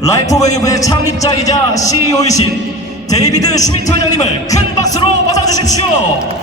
라이프웨이브의 창립자이자 CEO이신 데이비드 슈미트 회장님을 큰 박수로 맞아주십시오.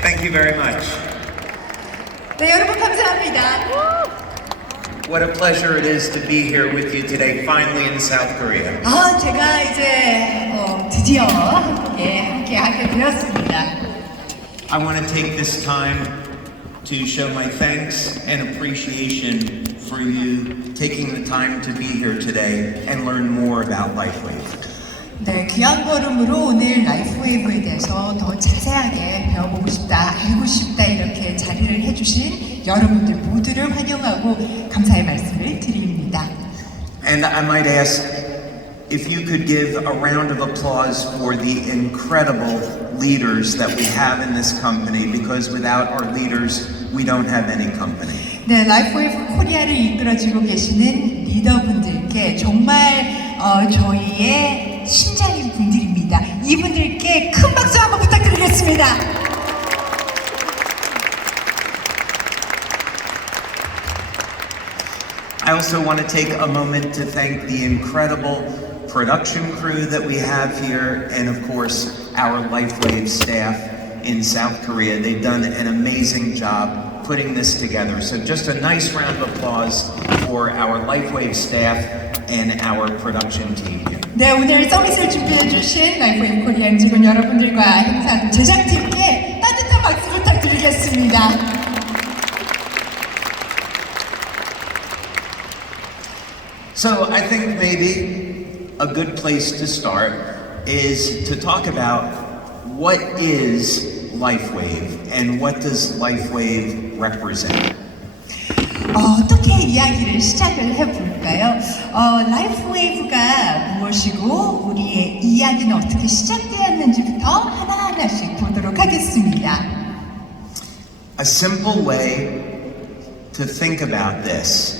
Thank you very much. 네, 여러분 감사합니다. What a pleasure it is to be here with you today, finally in South Korea. 제가 이제 드디어 함께 하게 되었습니다. I want to take this time to show my thanks and appreciation for you taking the time to be here today and learn more about LifeWave. 네, 귀한 걸음으로 오늘 라이프웨이브에 대해서 더 자세하게 배워보고 싶다, 알고 싶다 이렇게 자리를 해주신 여러분들 모두를 환영하고 감사의 말씀을 드립니다. And I might ask if you could give a round of applause for the incredible leaders that we have in this company, because without our leaders, we don't have any company. 네, 라이프웨이브 코리아를 이끌어주고 계시는 리더분들께 정말 저희의 심장인 분들입니다. 이분들께 큰 박수 한번 부탁드리겠습니다. I also want to take a moment to thank the incredible production crew that we have here, and of course our LifeWave staff in South Korea. They've done an amazing job putting this together. So just a nice round of applause for our LifeWave staff and our production team here. 네, 오늘 서비스를 준비해 주신 라이프웨이브 코리아 직원 여러분들과 행사 제작팀께 따뜻한 박수 부탁드리겠습니다. So I think maybe a good place to start is to talk about what is LifeWave and what does LifeWave represent? 어떻게 이야기를 시작을 해볼까요? 라이프웨이브가 무엇이고 우리의 이야기는 어떻게 시작되었는지부터 하나하나씩 보도록 하겠습니다. A simple way to think about this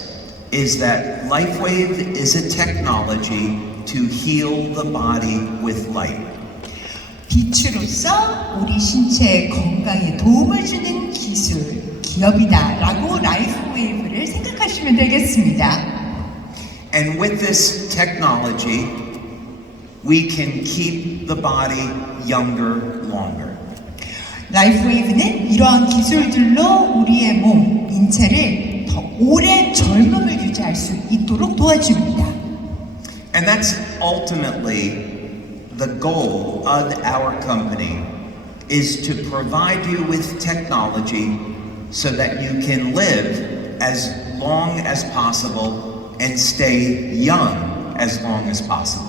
is that LifeWave is a technology to heal the body with light. 빛으로서 우리 신체 건강에 도움을 주는 기술, 기업이다라고 라이프웨이브를 생각하시면 되겠습니다. And with this technology, we can keep the body younger longer. 라이프웨이브는 이러한 기술들로 우리의 몸, 인체를 더 오래 젊음을 유지할 수 있도록 도와줍니다. And that's ultimately the goal of our company, is to provide you with technology so that you can live as long as possible and stay young as long as possible.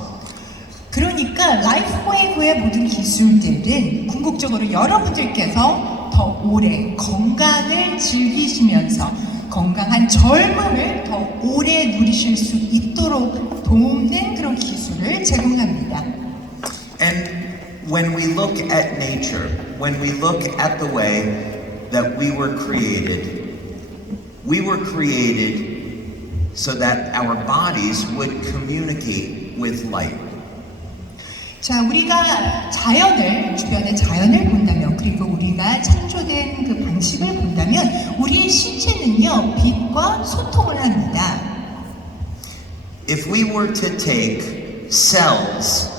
그러니까 라이프웨이브의 모든 기술들은 궁극적으로 여러분들께서 더 오래 건강을 즐기시면서 건강한 젊음을 더 오래 누리실 수 있도록 돕는 그런 기술을 제공합니다. And when we look at nature, when we look at the way that we were created so that our bodies would communicate with light. 자, 우리가 주변의 자연을 본다면, 그리고 우리가 창조된 그 방식을 본다면, 우리의 신체는요, 빛과 소통을 합니다. If we were to take cells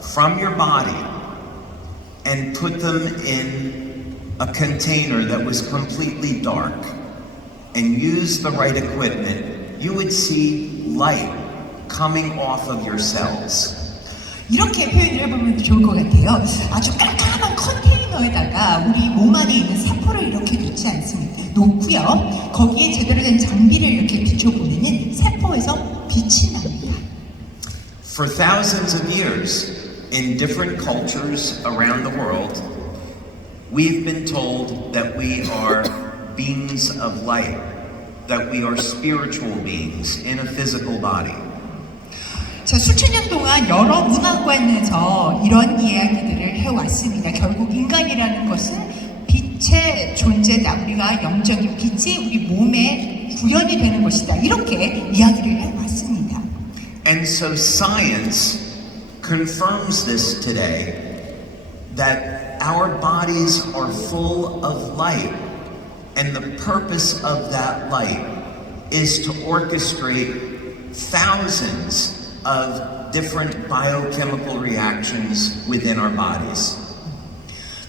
from your body and put them in a container that was completely dark and use the right equipment, you would see light coming off of your cells. 이렇게 표현을 해보면 좋을 것 같아요. 아주 깜깜한 컨테이너에다가 우리 몸 안에 있는 세포를 이렇게 놓지 않습니다. 놓고요. 거기에 제대로 된 장비를 이렇게 비춰보면은 세포에서 빛이 납니다. For thousands of years, in different cultures around the world, we've been told that we are beings of light, that we are spiritual beings in a physical body. 자, 수천 년 동안 여러 문화관에서 이런 이야기들을 해왔습니다. 결국 인간이라는 것은 빛의 존재다. 우리가 영적인 빛이 우리 몸에 구현이 되는 것이다. 이렇게 이야기를 해왔습니다. And so science confirms this today, that our bodies are full of light, and the purpose of that light is to orchestrate thousands of different biochemical reactions within our bodies.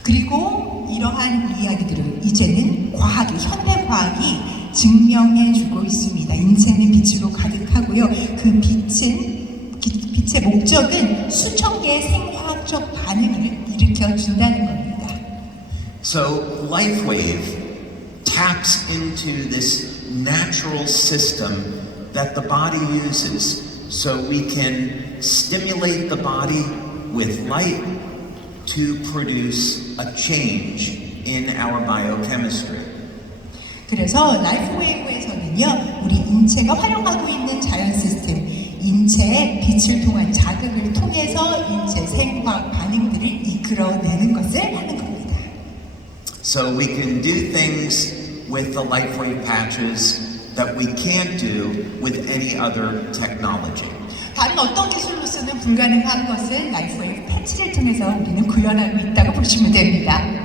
그리고 이러한 이야기들을 이제는 과학이, 현대 과학이 증명해주고 있습니다. 인체는 빛으로 가득하고요. 그 빛의 목적은 수천 개의 생화학적 반응을 일으켜준다는 겁니다. So LifeWave taps into this natural system that the body uses, so we can stimulate the body with light to produce a change in our biochemistry. 그래서 라이프웨이브에서는요, 우리 인체가 활용하고 있는 자연 시스템, 인체의 빛을 통한 자극을 통해서 인체 생화학 반응들을 이끌어내는 것을 하는 겁니다. So we can do things with the LifeWave patches that we can't do with any other technology. 다른 어떤 기술로서는 불가능한 것을 라이프웨이브 패치를 통해서 우리는 구현하고 있다고 보시면 됩니다.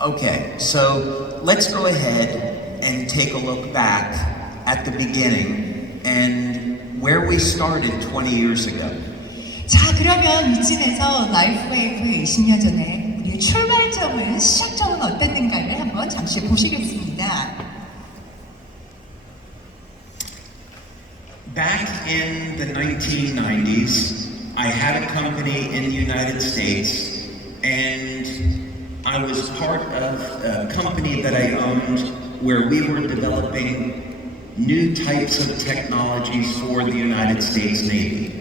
Okay, so let's go ahead and take a look back at the beginning and where we started 20 years ago. 자, 그러면 이쯤에서 라이프웨이브 20년 전에 우리의 출발점은, 시작점은 어땠는가를 한번 잠시 보시겠습니다. Back in the 1990s, I had a company in the United States, and I was part of a company that I owned where we were developing new types of technologies for the United States Navy.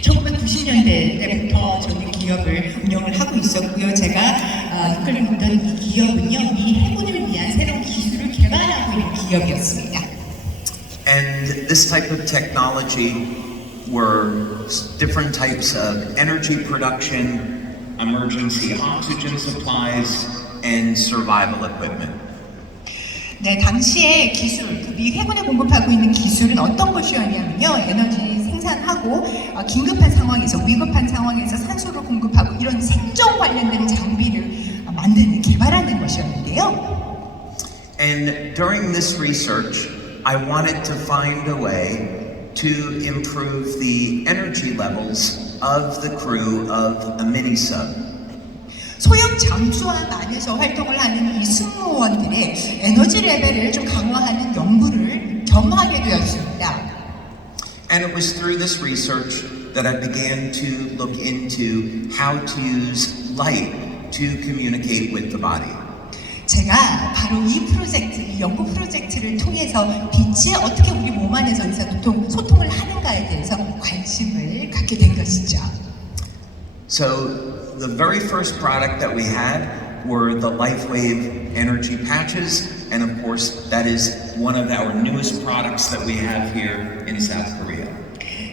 1990년대 때부터 저희 기업을 운영을 하고 있었고요. 제가 이끌고 있던 이 기업은요, 이 해군을 위한 새로운 기술을 개발하고 있는 기업이었습니다. And this type of technology were different types of energy production, emergency oxygen supplies, and survival equipment. 네, 당시의 기술, 그 미 해군에 공급하고 있는 기술은 어떤 것이었냐면요, 에너지 생산하고 긴급한 상황에서, 위급한 상황에서 산소를 공급하고 이런 생존 관련된 장비를 만드는, 개발하는 것이었는데요. And during this research, I wanted to find a way to improve the energy levels of the crew of a mini-sub. 소형 잠수함 안에서 활동을 하는 이 승무원들의 에너지 레벨을 좀 강화하는 연구를 겸하게 되었습니다. And it was through this research that I began to look into how to use light to communicate with the body. 제가 바로 이 프로젝트, 이 연구 프로젝트를 통해서 빛이 어떻게 우리 몸 안에서 소통을 하는가에 대해서 관심을 갖게 된 것이죠. So the very first product that we had were the LifeWave energy patches, and of course that is one of our newest products that we have here in South Korea.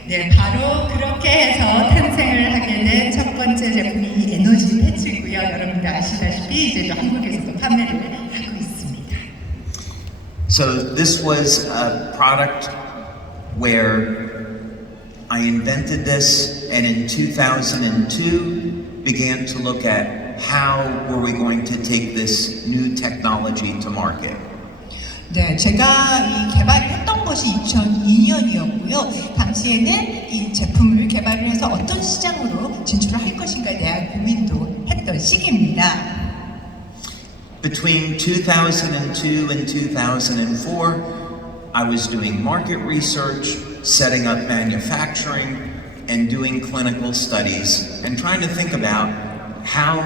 네, 바로 그렇게 해서 탄생을 하게 된 첫 번째 제품이 에너지 패치고요. 여러분들 아시다시피 이제 또 한국에서도 판매를 하고 있습니다. So this was a product where I invented this, and in 2002 began to look at how were we going to take this new technology to market. 네, 제가 이 개발을 했던 것이 2002년이었고요. 당시에는 이 제품을 개발을 해서 어떤 시장으로 진출을 할 것인가에 대한 고민도 했던 시기입니다. Between 2002 and 2004, I was doing market research, setting up manufacturing, and doing clinical studies, and trying to think about how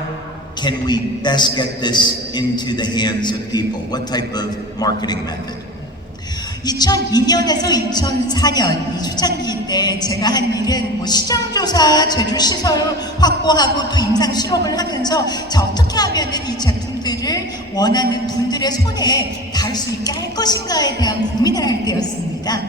can we best get this into the hands of people? What type of marketing method? 2002년에서 2004년 이 초창기 때 제가 한 일은 뭐 시장조사, 제조시설 확보하고 또 임상 실험을 하면서 자, 어떻게 하면은 이 제품들을 원하는 분들의 손에 닿을 수 있게 할 것인가에 대한 고민을 할 때였습니다.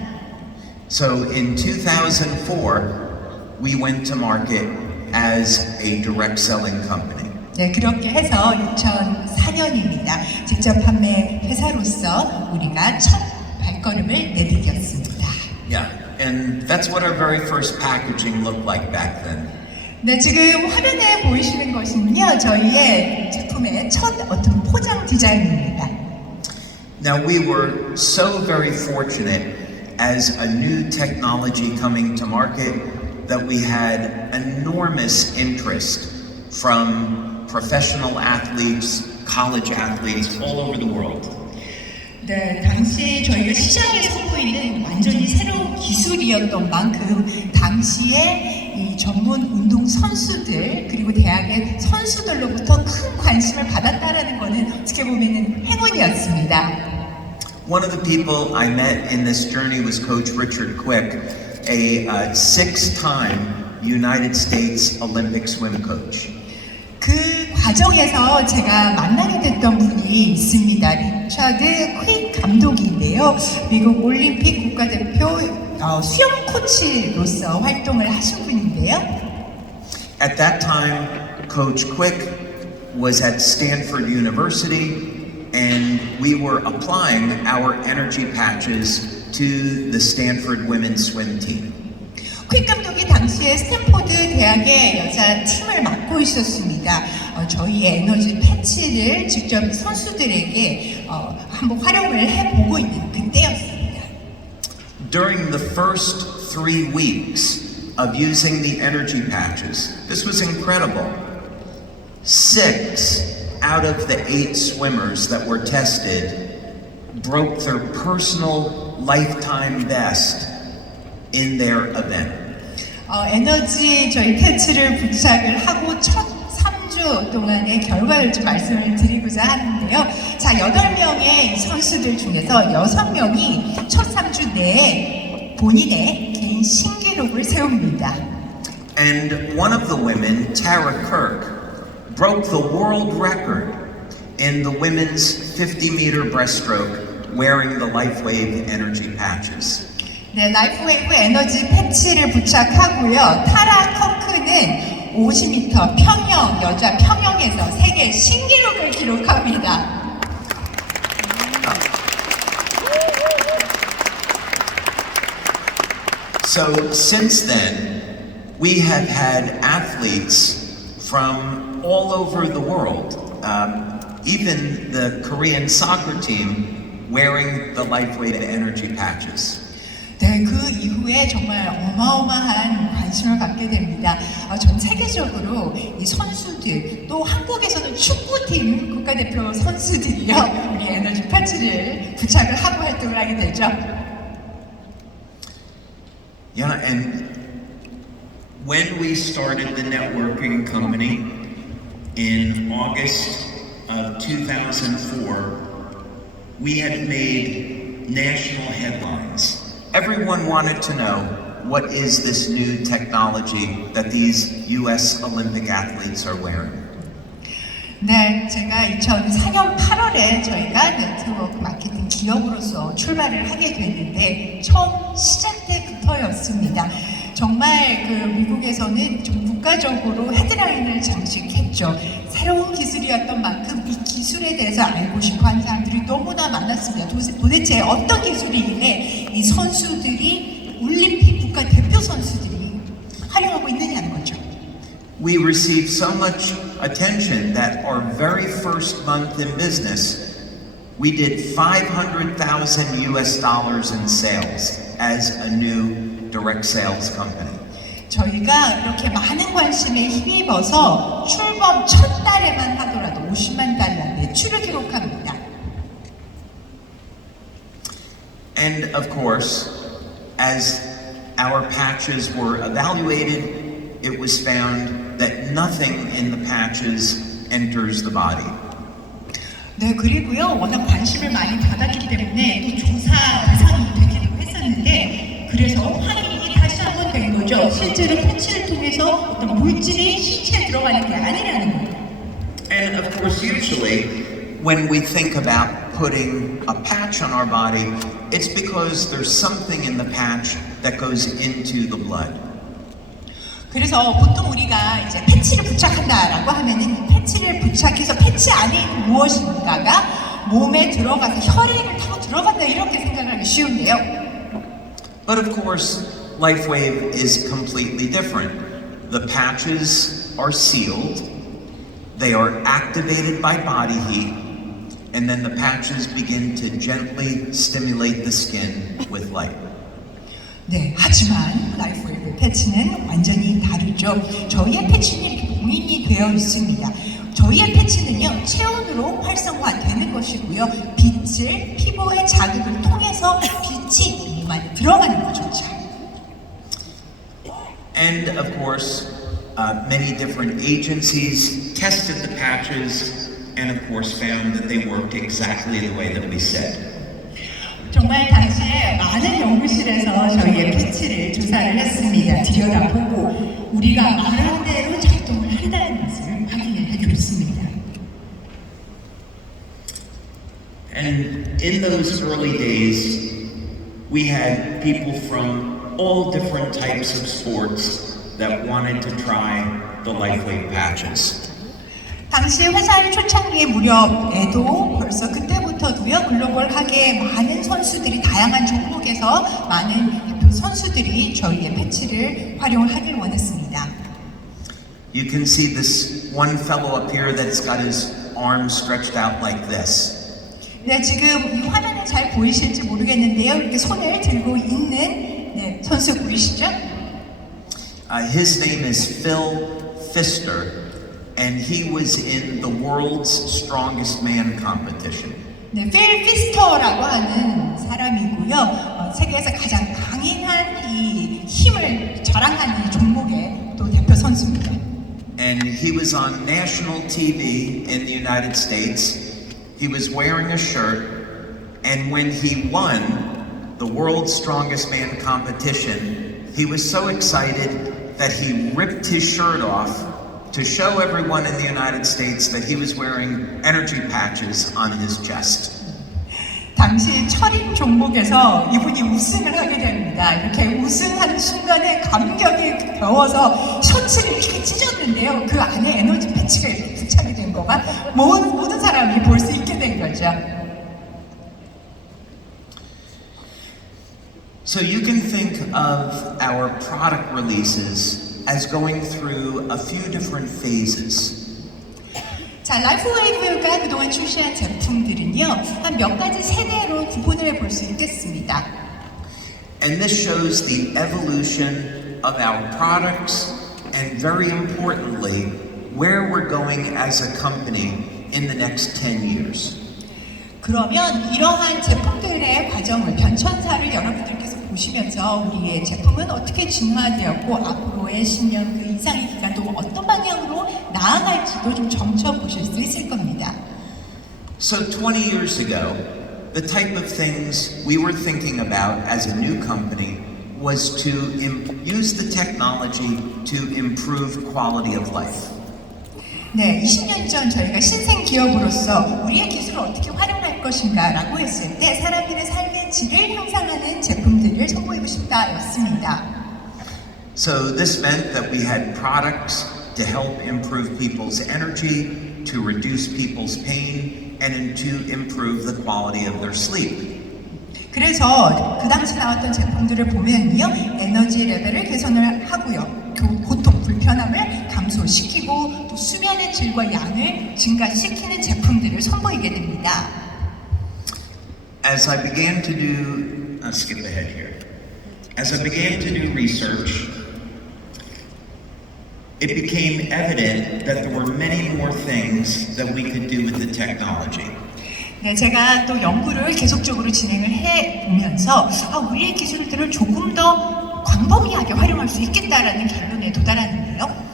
So in 2004, we went to market as a direct selling company. 네, 그렇게 해서 2004년입니다. 직접 판매 회사로서 우리가 첫 발걸음을 내디뎠습니다. Yeah, and that's what our very first packaging looked like back then. 네, 지금 화면에 보이시는 것은요, 저희의 제품의 첫 어떤 포장 디자인입니다. Now we were so very fortunate as a new technology coming to market that we had enormous interest from professional athletes, college athletes all over the world. 네, 당시 저희가 시장에 선보이는 완전히 새로운 기술이었던 만큼 당시에 이 전문 운동 선수들 그리고 대학의 선수들로부터 큰 관심을 받았다라는 것은 어떻게 보면은 행운이었습니다. One of the people I met in this journey was Coach Richard Quick, a six-time United States Olympic swim coach. 그 과정에서 제가 만나게 됐던 분이 있습니다. 리차드 퀵 감독인데요. 미국 올림픽 국가대표 수영 코치로서 활동을 하신 분인데요. At that time, Coach Quick was at Stanford University, and we were applying our energy patches to the Stanford women's swim team. 퀵 감독이 당시에 스탠포드 대학의 여자 팀을 맡고 있었습니다. 저희의 에너지 패치를 직접 선수들에게 한번 활용을 해보고 있는 그때였습니다. During the first 3 weeks of using the energy patches, this was incredible. 6 out of the 8 swimmers that were tested broke their personal lifetime best in their event. 에너지 저희 패치를 부착을 하고 첫 3주 동안의 결과를 좀 말씀을 드리고자 하는데요. 자, 8명의 선수들 중에서 6명이 첫 3주 내에 본인의 개인 신기록을 세웁니다. And one of the women, Tara Kirk, broke the world record in the women's 50-meter breaststroke wearing the LifeWave energy patches. 네, 라이프웨이브 에너지 패치를 부착하고요. 타라 커크는 50m 평영, 여자 평영에서 세계 신기록을 기록합니다. So since then, we have had athletes from all over the world, even the Korean soccer team wearing the LifeWave energy patches. 네, 그 이후에 정말 어마어마한 관심을 받게 됩니다. 전 세계적으로 이 선수들, 또 한국에서는 축구팀 국가대표 선수들이요, 우리 에너지 패치를 부착을 하고 활동을 하게 되죠. Yeah, and when we started the networking company in August of 2004, we had made national headlines. Everyone wanted to know, what is this new technology that these US Olympic athletes are wearing? 네, 제가 2004년 8월에 저희가 네트워크 마케팅 기업으로서 출발을 하게 됐는데 처음 시작 때부터였습니다. 정말 그 미국에서는 좀 국가적으로 헤드라인을 장식했죠. 새로운 기술이었던 만큼 이 기술에 대해서 알고 싶어하는 사람들이 너무나 많았습니다. 도대체 어떤 기술이길래 이 선수들이 올림픽 국가대표 선수들이 활용하고 있느냐는 거죠. We received so much attention that our very first month in business, we did $500,000 US in sales as a new direct sales company. 저희가 이렇게 많은 관심에 힘입어서 출범 첫 달에만 하더라도 50만 달러 매출을 기록합니다. And of course, as our patches were evaluated, it was found that nothing in the patches enters the body. 네, 그리고요, 워낙 관심을 많이 받았기 때문에 또 조사 대상이 되기도 했었는데, 그래서 확인이 다시 한번 된 거죠. 실제로 패치를 통해서 어떤 물질이 신체에 들어가는 게 아니라는 거예요. And of course, usually, when we think about putting a patch on our body, it's because there's something in the patch that goes into the blood. 그래서 보통 우리가 이제 패치를 부착한다라고 하면은 이 패치를 부착해서 패치 안에 있는 무엇인가가 몸에 들어가서 혈액을 타고 들어간다 이렇게 생각하기 쉬운데요. But of course, LifeWave is completely different. The patches are sealed, they are activated by body heat, and then the patches begin to gently stimulate the skin with light. 네, 하지만 라이프웨이브 패치는 완전히 다르죠. 저희의 패치는 이렇게 봉인이 되어 있습니다. 저희의 패치는요, 체온으로 활성화되는 것이고요. 빛을 피부의 자극을 통해서 빛이 몸에 들어가는 거죠. And of course, many different agencies tested the patches and of course found that they worked exactly the way that we said. 정말 당시에 많은 연구실에서 저희의 패치를 조사를 했습니다. 들여다보고 우리가 말한 대로 작동을 한다는 것을 확인을 해줬습니다. And in those early days, we had people from all different types of sports that wanted to try the LifeWave patches. 당시 회사의 초창기 무렵에도 벌써 그때부터도요, 글로벌하게 많은 선수들이 다양한 종목에서 많은 대표 선수들이 저희의 패치를 활용을 하길 원했습니다. You can see this one fellow up here that's got his arms stretched out like this. 네, 지금 이 화면에 잘 보이실지 모르겠는데요. 이렇게 손을 들고 있는 네, 선수 보이시죠? His name is Phil Pfister. And he was in the world's strongest man competition. 네, 필 피스터라고 하는 사람이고요. 세계에서 가장 강인한 이 힘을 자랑하는 이 종목의 또 대표 선수입니다. And he was on national TV in the United States. He was wearing a shirt, and when he won the world's strongest man competition, he was so excited that he ripped his shirt off to show everyone in the United States that he was wearing energy patches on his chest. 당시 철인 종목에서 이분이 우승을 하게 됩니다. 이렇게 우승하는 순간에 감격이 겨워서 셔츠를 이렇게 찢었는데요. 그 안에 에너지 패치가 이렇게 부착이 된 거가 모든 사람이 볼 수 있게 된 거죠. So you can think of our product releases as going through a few different phases. 자, 라이프웨이브가 그동안 출시한 제품들은요, 한 몇 가지 세대로 구분을 해볼 수 있겠습니다. And this shows the evolution of our products and very importantly, where we're going as a company in the next 10 years. 그러면 이러한 제품들의 과정을, 변천사를 여러분들께서 보시면서 우리의 제품은 어떻게 진화되었고 앞으로의 10년 그 이상의 기간도 어떤 방향으로 나아갈지도 좀 점쳐보실 수 있을 겁니다. So 20 years ago, the type of things we were thinking about as a new company was to use the technology to improve quality of life. 네, 20년 전 저희가 신생 기업으로서 우리의 기술을 어떻게 활용할 것인가라고 했을 때 사람들의 삶의 질을 향상하는 제품들을 선보이고 싶다였습니다. So this meant that we had products to help improve people's energy, to reduce people's pain, and to improve the quality of their sleep. 그래서 그 당시 나왔던 제품들을 보면요, 에너지 레벨을 개선을 하고요, 고통, 불편함을 감소시키고 또 수면의 질과 양을 증가시키는 제품들을 선보이게 됩니다. As I began to do, I'll skip ahead here. As I began to do research, it became evident that there were many more things that we could do with the technology. 네, 제가 또 연구를 계속적으로 진행을 해 보면서 우리의 기술들을 조금 더 광범위하게 활용할 수 있겠다라는 결론에 도달하는데요.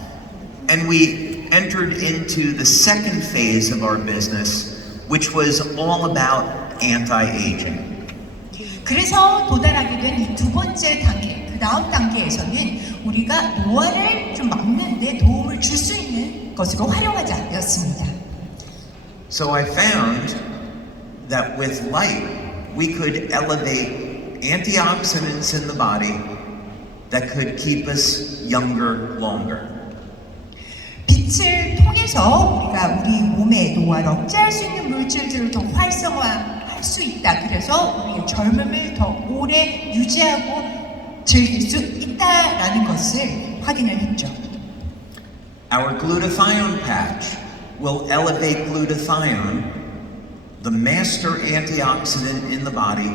And we entered into the second phase of our business, which was all about anti-aging. 그래서 도달하게 된 이 두 번째 단계, 그 다음 단계에서는 우리가 노화를 좀 막는 데 도움을 줄 수 있는 것으로 활용하자였습니다. So I found that with light, we could elevate antioxidants in the body that could keep us younger longer. 빛을 통해서 우리가 우리 몸의 노화를 억제할 수 있는 물질들을 더 활성화할 수 있다. 그래서 우리의 젊음을 더 오래 유지하고 즐길 수 있다라는 것을 확인을 했죠. Our glutathione patch will elevate glutathione, the master antioxidant in the body,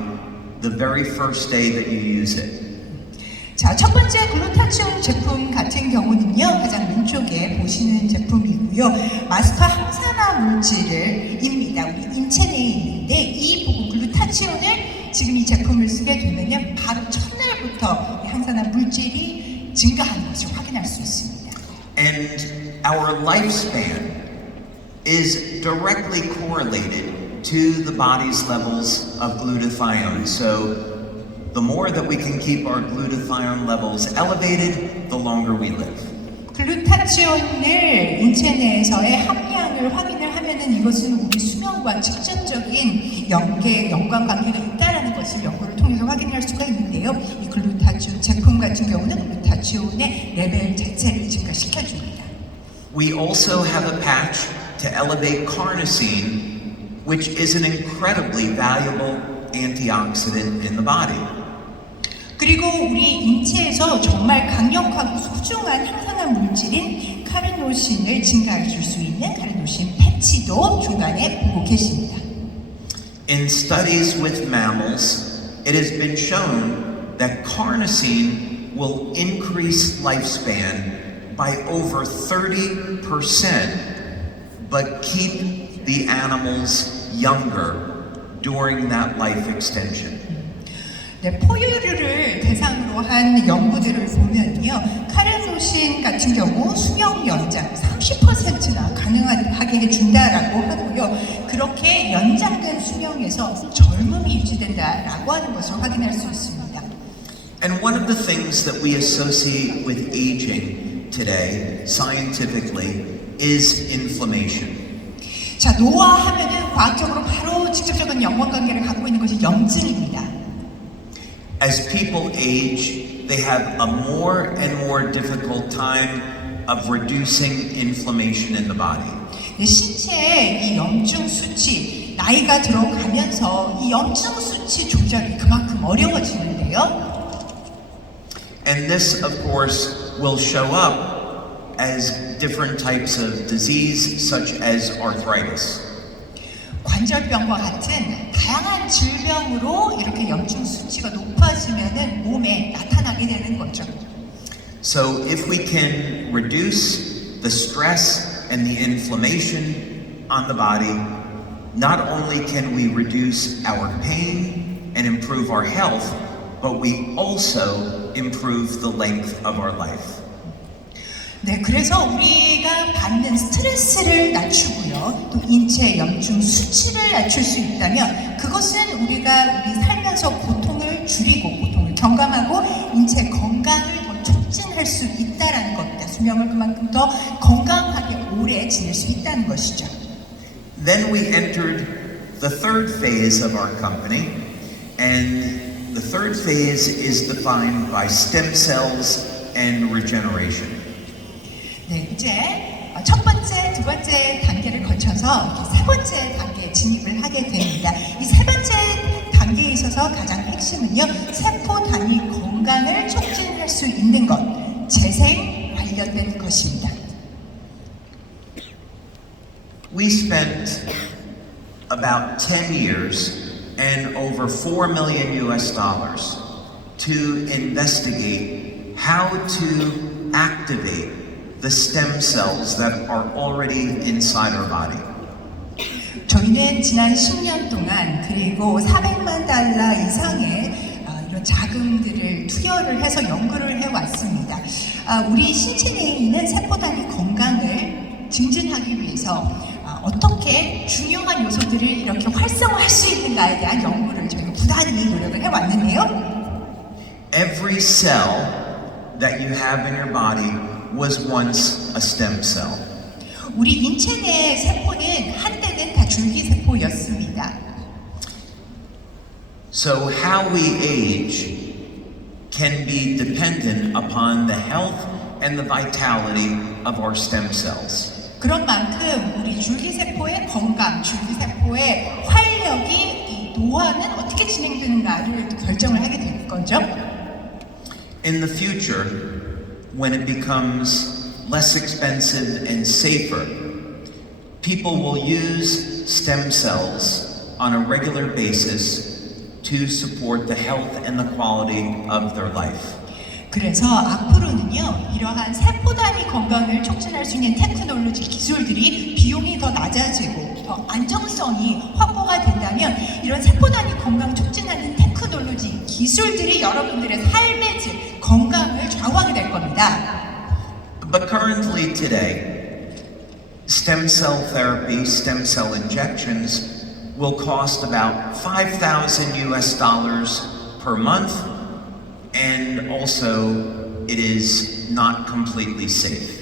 the very first day that you use it. 자, 첫 번째 글루타치온 제품 같은 경우는요, 가장 왼쪽에 보시는 제품이고요. 마스터 항산화 물질입니다. 우리 인체 내에 있는데 이 부분 글루타치온을 지금 이 제품을 쓰게 되면요, 바로 첫날부터 항산화 물질이 증가하는 것을 확인할 수 있습니다. And our lifespan is directly correlated to the body's levels of glutathione. So the more that we can keep our glutathione levels elevated, the longer we live. 글루타치온을 인체 내에서의 함량을 확인을 하면은 이것은 우리 수명과 직접적인 연관관계가 있다라는 것을 연구를 통해서 확인할 수가 있는데요. 이 글루타치온 제품 같은 경우는 글루타치온의 레벨 자체를 증가시켜줍니다. We also have a patch to elevate carnosine, which is an incredibly valuable antioxidant in the body. 그리고 우리 인체에서 정말 강력하고 소중한 항산화 물질인 카르노신을 증가해 줄 수 있는 카르노신 패치도 중간에 보고 계십니다. In studies with mammals, it has been shown that carnosine will increase lifespan by over 30%, but keep the animals younger during that life extension. 네, 포유류를 대상으로 한 연구들을 보면요, 카르노신 같은 경우 수명 연장 30%나 가능하게 해준다라고 하고요, 그렇게 연장된 수명에서 젊음이 유지된다라고 하는 것을 확인할 수 있습니다. And one of the things that we associate with aging today, scientifically, is inflammation. 자, 노화하면은 과학적으로 바로 직접적인 연관관계를 갖고 있는 것이 염증입니다. As people age, they have a more and more difficult time of reducing inflammation in the body. 네, 신체의 이 염증 수치, 나이가 들어가면서 이 염증 수치 조절이 그만큼 어려워지는데요. And this, of course, will show up as different types of disease, such as arthritis. 관절병과 같은 다양한 질병으로 이렇게 염증 수치가 높아지면은 몸에 나타나게 되는 거죠. So if we can reduce the stress and the inflammation on the body, not only can we reduce our pain and improve our health, but we also improve the length of our life. 네, 그래서 우리가 받는 스트레스를 낮추고요, 또 인체 염증 수치를 낮출 수 있다면 그것은 우리가 우리 살면서 고통을 줄이고 고통을 경감하고 인체 건강을 더 촉진할 수 있다라는 겁니다. 수명을 그만큼 더 건강하게 오래 지낼 수 있다는 것이죠. Then we entered the third phase of our company, and the third phase is defined by stem cells and regeneration. 네, 이제 첫 번째, 두 번째 단계를 거쳐서 세 번째 단계에 진입을 하게 됩니다. 이 세 번째 단계에 있어서 가장 핵심은요, 세포 단위 건강을 촉진할 수 있는 것, 재생 관련된 것입니다. We spent about 10 years and over $4 million to investigate how to activate the stem cells that are already inside our body. 저희는 지난 10년 동안 그리고 400만 달러 이상의 이런 자금들을 투여를 해서 연구를 해왔습니다. 우리 신체 내에 있는 세포 단위 건강을 증진하기 위해서 어떻게 중요한 요소들을 이렇게 활성화할 수 있는가에 대한 연구를 저희가 부단히 노력을 해왔는데요. Every cell that you have in your body was once a stem cell. 우리 인체 내 세포는 한때는 다 줄기세포였습니다. So how we age can be dependent upon the health and the vitality of our stem cells. 그런 만큼 우리 줄기세포의 건강, 줄기세포의 활력이 이 노화는 어떻게 진행되는가를 결정을 하게 될 거죠. In the future, when it becomes less expensive and safer, people will use stem cells on a regular basis to support the health and the quality of their life. 그래서 앞으로는요, 이러한 세포 단위 건강을 촉진할 수 있는 테크놀로지 기술들이 비용이 더 낮아지고 더 안정성이 확보가 된다면 이런 세포 단위 건강 촉진하는 테크놀로지 기술들이 여러분들의 삶의 질, 건강을 좌우하게 될 겁니다. But currently today, stem cell therapy, stem cell injections will cost about $5,000 per month, and also it is not completely safe.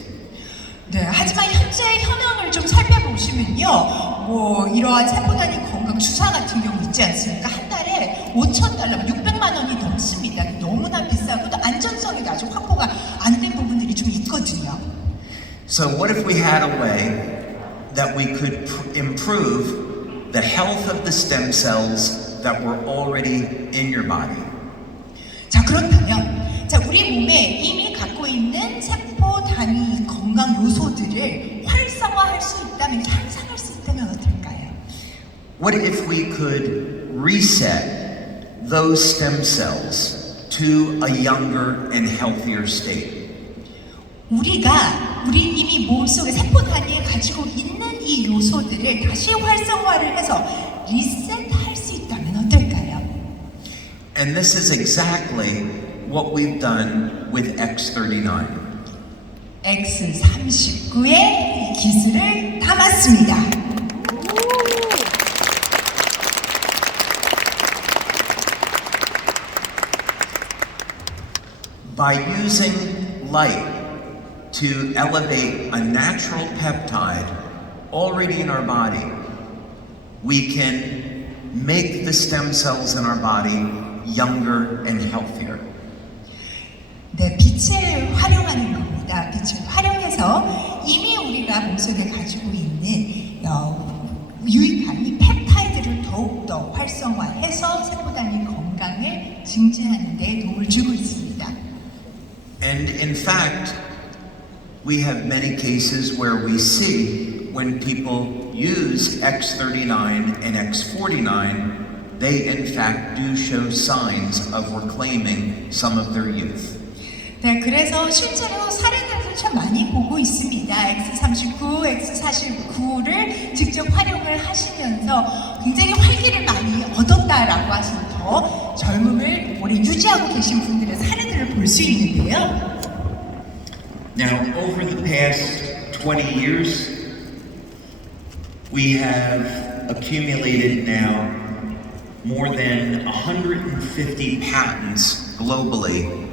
네, 하지만 현재 현황을 좀 살펴보시면요, 이러한 세포 단위 건강 주사 같은 경우 있지 않습니까? 한 달에 $5,000, 600만 원이 넘습니다. 너무나 비싸고 또 안전성이 아주 확보가 안 된 부분들이 좀 있거든요. So what if we had a way that we could improve the health of the stem cells that were already in your body? 자, 그렇다면 우리 몸에 이미 갖고 있는 세포 단위 건강 요소들을 활성화할 수 있다면, 향상할 수 있다면 어떨까요? What if we could reset those stem cells to a younger and healthier state? 우리가 우리 이미 몸속에 세포 단위에 가지고 있는 이 요소들을 다시 활성화를 해서 리셋할 수 있다면 어떨까요? And this is exactly what we've done with X39. X39의 이 기술을 담았습니다. By using light to elevate a natural peptide already in our body, we can make the stem cells in our body younger and healthier. 네, 빛을 활용하는 겁니다. 빛을 활용해서 이미 우리가 몸속에 가지고 있는 유익한 이 펩타이드를 더욱더 활성화해서 세포 단위 건강을 증진하는 데 도움을 주고 있습니다. And in fact, we have many cases where we see when people use X39 and X49, they in fact do show signs of reclaiming some of their youth. 네, 그래서 실제로 사례들도 참 많이 보고 있습니다. X39, X49를 직접 활용을 하시면서 굉장히 활기를 많이 얻었다라고 하시는 더 젊음을 오래 유지하고 계신 분들의 사례들을 볼 수 있는데요. Now, over the past 20 years, we have accumulated now more than 150 patents globally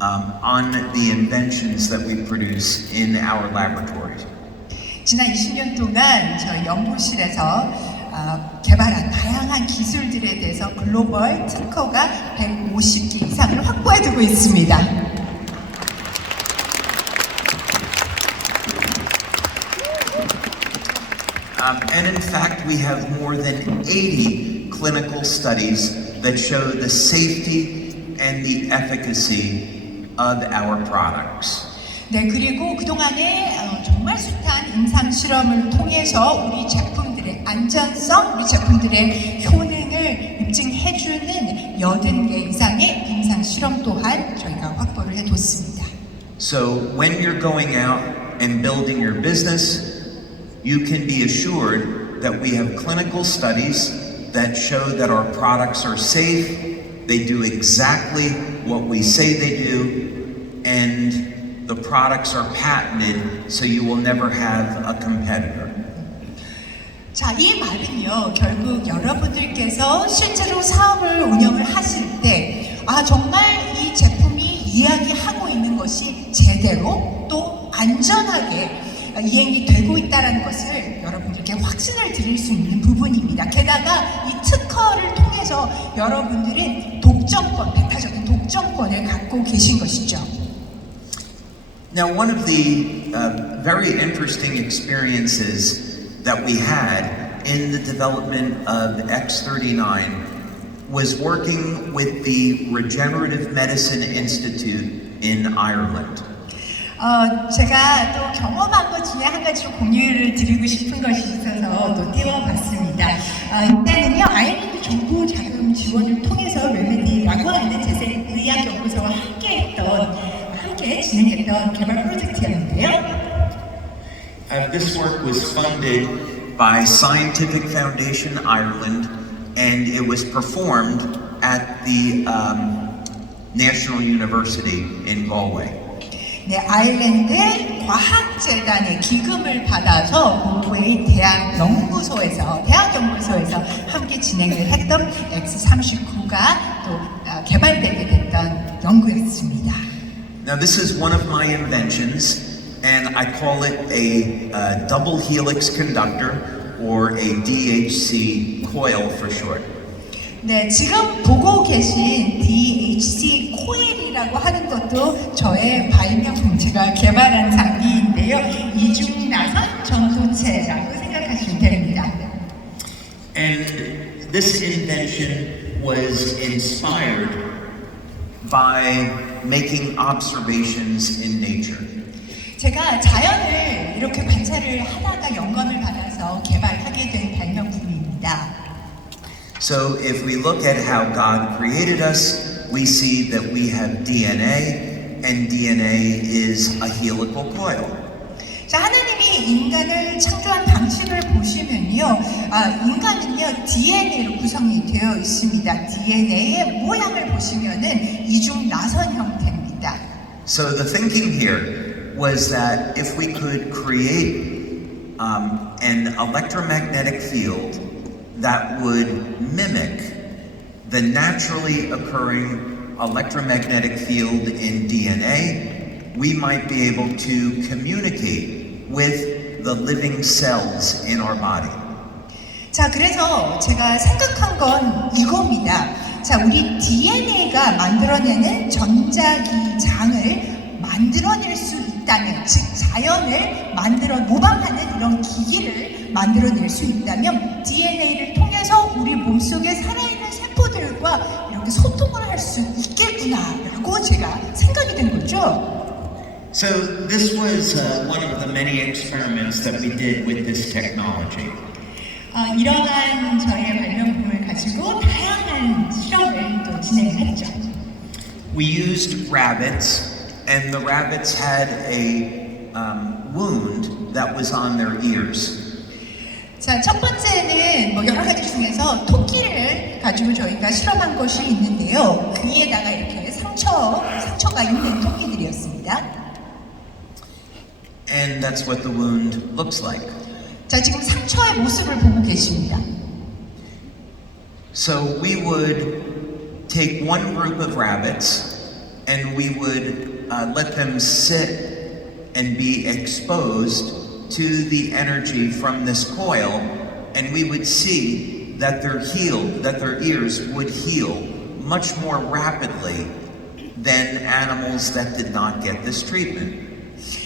on the inventions that we produce in our laboratories. 지난 20년 동안 저희 연구실에서 개발한 다양한 기술들에 대해서 글로벌 특허가 150개 이상을 확보해두고 있습니다. And in fact, we have more than 80 clinical studies that show the safety and the efficacy of our products. 네, 그리고 그동안에 정말 숱한 임상 실험을 통해서 우리 제품들의 안전성, 우리 제품들의 효능을 입증해주는 80개 이상의 임상 실험 또한 저희가 확보를 해뒀습니다. So when you're going out and building your business, you can be assured that we have clinical studies that show that our products are safe, they do exactly what we say they do, and the products are patented, so you will never have a competitor. 자, 이 말은요, 결국 여러분들께서 실제로 사업을 운영을 하실 때, 정말 이 제품이 이야기하고 있는 것이 제대로 또 안전하게 이행이 되고 있다는 것을 여러분들께 확신을 드릴 수 있는 부분입니다. 게다가 이 특허를 통해서 여러분들은 독점권, 백화적인 독점권을 갖고 계신 것이죠. Now, one of the very interesting experiences that we had in the development of X39 was working with the Regenerative Medicine Institute in Ireland. 제가 또 경험한 것 중에 한 가지 공유를 드리고 싶은 것이 있어서 또 띄워봤습니다. 일단은요, 아이랜드 정부 자금 지원을 통해서 레메디라고 하는 재생의학연구소와 함께 진행했던 개발 프로젝트였는데요. This work was funded by Scientific Foundation Ireland, and it was performed at the National University in Galway. 네, 아일랜드 과학재단의 기금을 받아서 고구의 대학연구소에서 함께 진행을 했던 X39가 또 개발되게 됐던 연구였습니다. Now, this is one of my inventions. And I call it a double helix conductor, or a DHC coil for short. 네, 지금 보고 계신 DHC 코일이라고 하는 것도 저의 발명품, 제가 개발한 장비인데요. 이중 나선 전도체라고 생각하시면 됩니다. And this invention was inspired by making observations in nature. 제가 자연을 이렇게 관찰을 하다가 영감을 받아서 개발하게 된 발명품입니다. So if we look at how God created us, we see that we have DNA, and DNA is a helical coil. 자, 하나님이 인간을 창조한 방식을 보시면요, 인간은요 DNA로 구성이 되어 있습니다. DNA의 모양을 보시면은 이중 나선 형태입니다. So the thinking here was that if we could create an electromagnetic field that would mimic the naturally occurring electromagnetic field in DNA, we might be able to communicate with the living cells in our body. 자, 그래서 제가 생각한 건 이겁니다. 자, 우리 DNA가 만들어내는 전자기장을 만들어낼 수 있다면, 즉 자연을 모방하는 이런 기기를 만들어낼 수 있다면 DNA를 통해서 우리 몸속에 살아있는 세포들과 이렇게 소통을 할 수 있겠구나라고 제가 생각이 된 거죠. So this was one of the many experiments that we did with this technology. 이러한 저의 발명품을 가지고 다양한 실험을 또 진행했죠. We used rabbits. And the rabbits had a wound that was on their ears. 자, 첫 번째는 여러 가지 중에서 토끼를 가지고 저희가 실험한 것이 있는데요. 귀에다가 이렇게 상처가 있는 토끼들이었습니다. And that's what the wound looks like. 자, 지금 상처의 모습을 보고 계십니다. So we would take one group of rabbits and we would let them sit and be exposed to the energy from this coil, and we would see that their ears would heal much more rapidly than animals that did not get this treatment.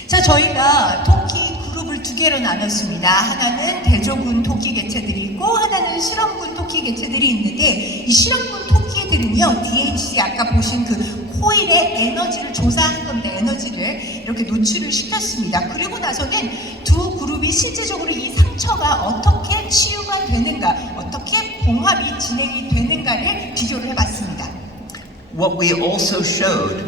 자, 저희가 토끼 그룹을 두 개로 나눴습니다. 하나는 대조군 토끼 개체들이 있고 하나는 실험군 토끼 개체들이 있는데, 이 실험군 토끼들은요 DHC 아까 보신 그 코일의 에너지를 조사한 건데 에너지를 이렇게 노출을 시켰습니다. 그리고 나서는 두 그룹이 실제적으로 이 상처가 어떻게 치유가 되는가, 어떻게 봉합이 진행이 되는가를 비교를 해봤습니다. What we also showed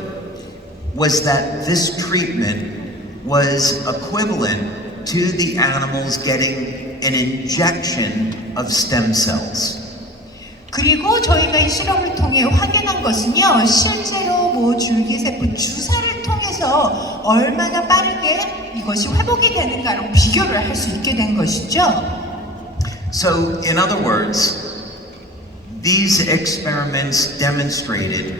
was that this treatment was equivalent to the animals getting an injection of stem cells. 그리고 저희가 이 실험을 통해 확인한 것은요, 실제로 줄기세포 주사를 통해서 얼마나 빠르게 이것이 회복이 되는가로 비교를 할 수 있게 된 것이죠. So, in other words, these experiments demonstrated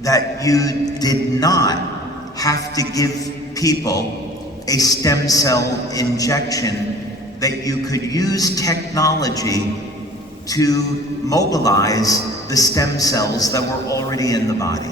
that you did not have to give people a stem cell injection, that you could use technology to mobilize the stem cells that were already in the body.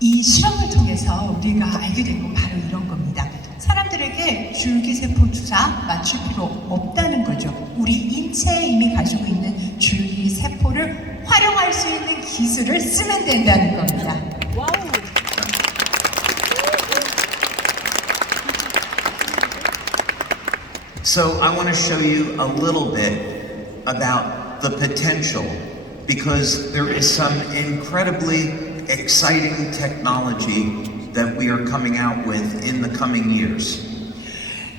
이 실험을 통해서 우리가 알게 된 건 바로 이런 겁니다. 사람들에게 줄기세포 주사 맞출 필요 없다는 거죠. 우리 인체에 이미 가지고 있는 줄기세포를 활용할 수 있는 기술을 쓰면 된다는 겁니다. So I want to show you a little bit about the potential, because there is some incredibly exciting technology that we are coming out with in the coming years.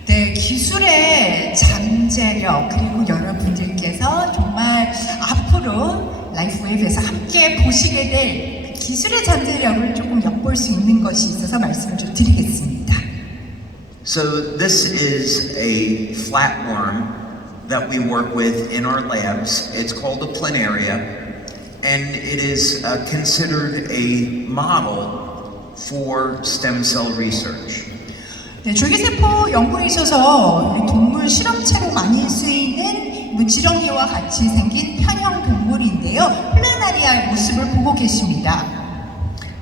네, 기술의 잠재력, 그리고 여러분들께서 정말 앞으로 라이프웨이브에서 함께 보시게 될 기술의 잠재력을 조금 엿볼 수 있는 것이 있어서 말씀을 좀 드리겠습니다. So this is a flatworm that we work with in our labs. It's called a planaria, and it is considered a model for stem cell research. 네, 줄기세포 연구에 있어서 우리 동물 실험체로 많이 쓰이는 지렁이와 같이 생긴 편형 동물인데요. 플라나리아의 모습을 보고 계십니다.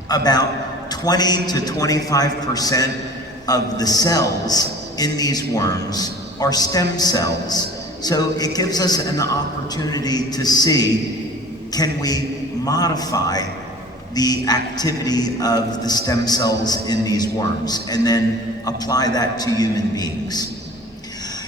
About 20 to 25% of the cells in these worms are stem cells. So it gives us an opportunity to see, can we modify the activity of the stem cells in these worms and then apply that to human beings.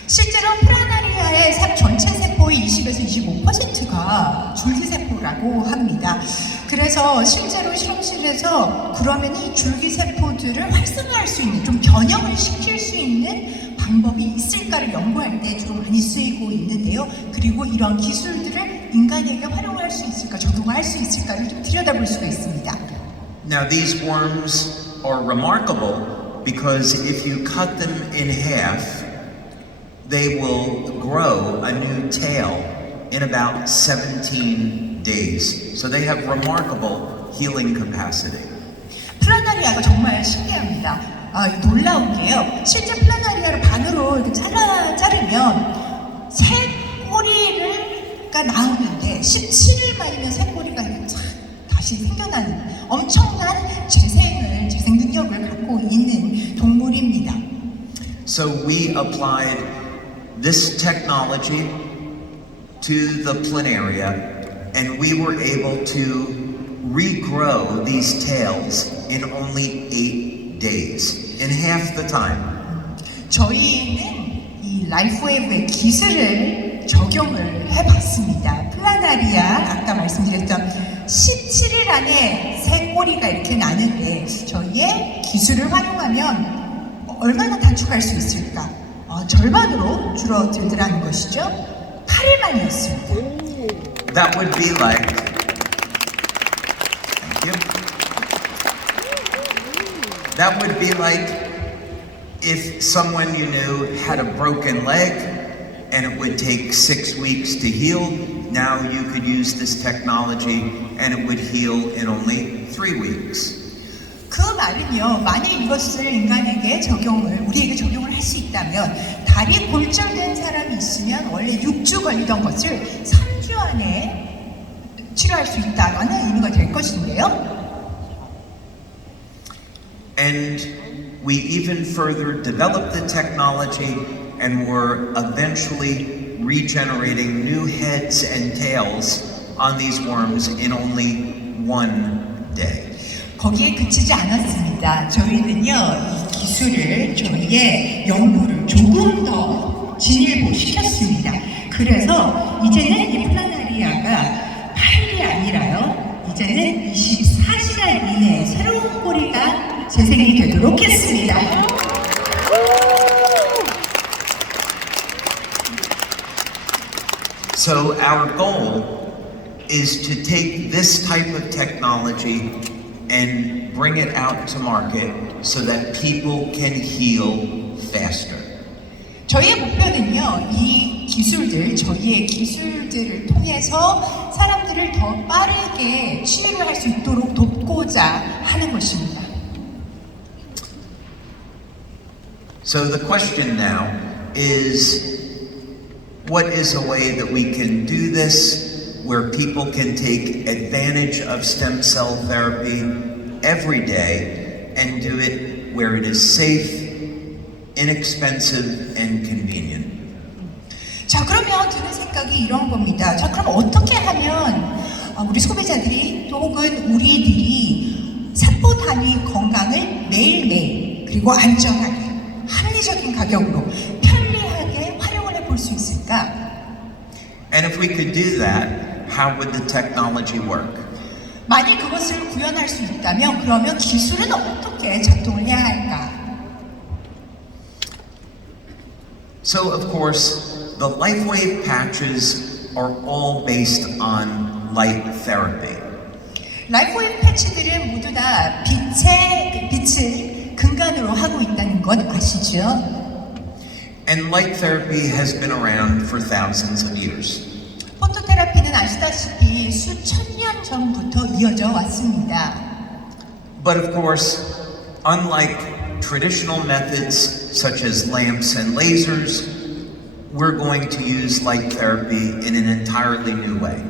실제로 플라나리아의 전체 세포의 20에서 25%가 줄기세포라고 합니다. 그래서 실제로 실험실에서 그러면 이 줄기세포들을 활성화할 수 있는, 좀 변형을 시킬 수 있는 방법이 있을까를 연구할 때 주로 많이 쓰이고 있는데요. 그리고 이런 기술들을 인간에게 활용할 수 있을까, 적용할 수 있을까를 좀 들여다볼 수가 있습니다. Now these worms are remarkable because if you cut them in half, they will grow a new tail in about 17 days. So they have remarkable healing capacity. 플라나리아가 정말 신기합니다. 놀라운 게요. 실제 플라나리아를 반으로 이렇게 자르면 새 꼬리가 나오는데 17일 만이면 새 꼬리가 이렇게 다시 생겨나는 엄청난 재생 능력을 갖고 있는 동물입니다. So we applied this technology to the planaria, and we were able to regrow these tails in only 8 days, in half the time. 저희는 이 라이프웨이브의 기술을 적용을 해봤습니다. 플라나리아, 아까 말씀드렸던 17일 안에 새 꼬리가 이렇게 나는데 저희의 기술을 활용하면 얼마나 단축할 수 있을까? 절반으로 줄어들더라는 것이죠. 8일 만이었습니다. That would be like, thank you. That would be like if someone you knew had a broken leg and it would take 6 weeks to heal. Now you could use this technology and it would heal in only 3 weeks. 그 말은요, 만약 이것을 인간에게 우리에게 적용을 할 수 있다면 다리 골절된 사람이 있으면 원래 6주 걸리던 것을 3주 안에 치료할 수 있다라는 의미가 될 것인데요. And we even further developed the technology and were eventually regenerating new heads and tails on these worms in only 1 day. 거기에 그치지 않았습니다. 저희는요, 이 기술을 저희의 연구를 조금 더 진일보시켰습니다. 그래서 이제는 이 플라나리아가 8일이 아니라요, 이제는 24시간 이내에 새로운 꼬리가 재생이 되도록 했습니다. So our goal is to take this type of technology and bring it out to market so that people can heal faster. 저희의 목표는요, 이 기술들, 저희의 기술들을 통해서 사람들을 더 빠르게 치유를 할 수 있도록 돕고자 하는 것입니다. So the question now is, what is a way that we can do this where people can take advantage of stem cell therapy every day and do it where it is safe, inexpensive, and convenient? 자, 그러면 드는 생각이 이런 겁니다. 자, 그럼 어떻게 하면 우리 소비자들이 또 혹은 우리들이 산보 단위 건강을 매일매일 그리고 안전하게 합리적인 가격으로 편리하게 활용을 해볼 수 있을까? And if we could do that, how would the technology work? 만일 그것을 구현할 수 있다면 그러면 기술은 어떻게 작동을 해야 할까? So of course, the LifeWave patches are all based on light therapy. 라이프웨이브 패치들은 모두 다 빛을 근간으로 하고 있다는 것 아시죠? And light therapy has been around for thousands of years. 포토테라피는 아시다시피 수천 년 전부터 이어져 왔습니다. But of course, unlike traditional methods such as lamps and lasers, we're going to use light therapy in an entirely new way.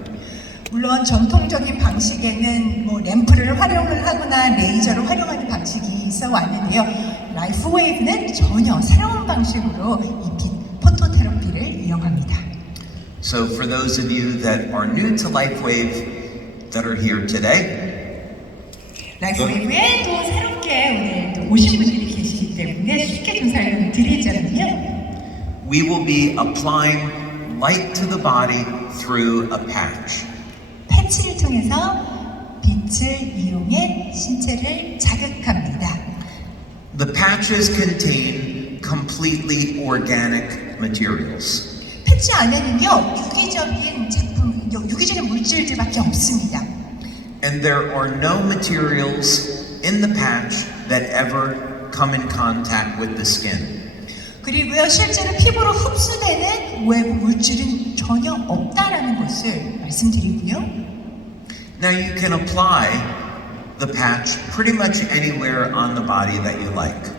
물론 전통적인 방식에는 램프를 활용을 하거나 레이저를 활용하는 방식이 있어 왔는데요. 라이프웨이브는 전혀 새로운 방식으로 이 빛 포토테라피를 이용합니다. So for those of you that are new to LifeWave that are here today, 라이프웨이브에 또 새롭게 오늘 또 오신 분들이 계시기 때문에 쉽게 좀 설명을 드리자면요. we will be applying light to the body through a patch. 패치를 통해서 빛을 이용해 신체를 자극합니다. The patches contain completely organic materials. 패치 안에는요 유기적인 물질들밖에 없습니다. And there are no materials in the patch that ever come in contact with the skin. 그리고요 실제로 피부로 흡수되는 외부 물질은 전혀 없다라는 것을 말씀드리고요. Now you can apply the patch pretty much anywhere on the body that you like.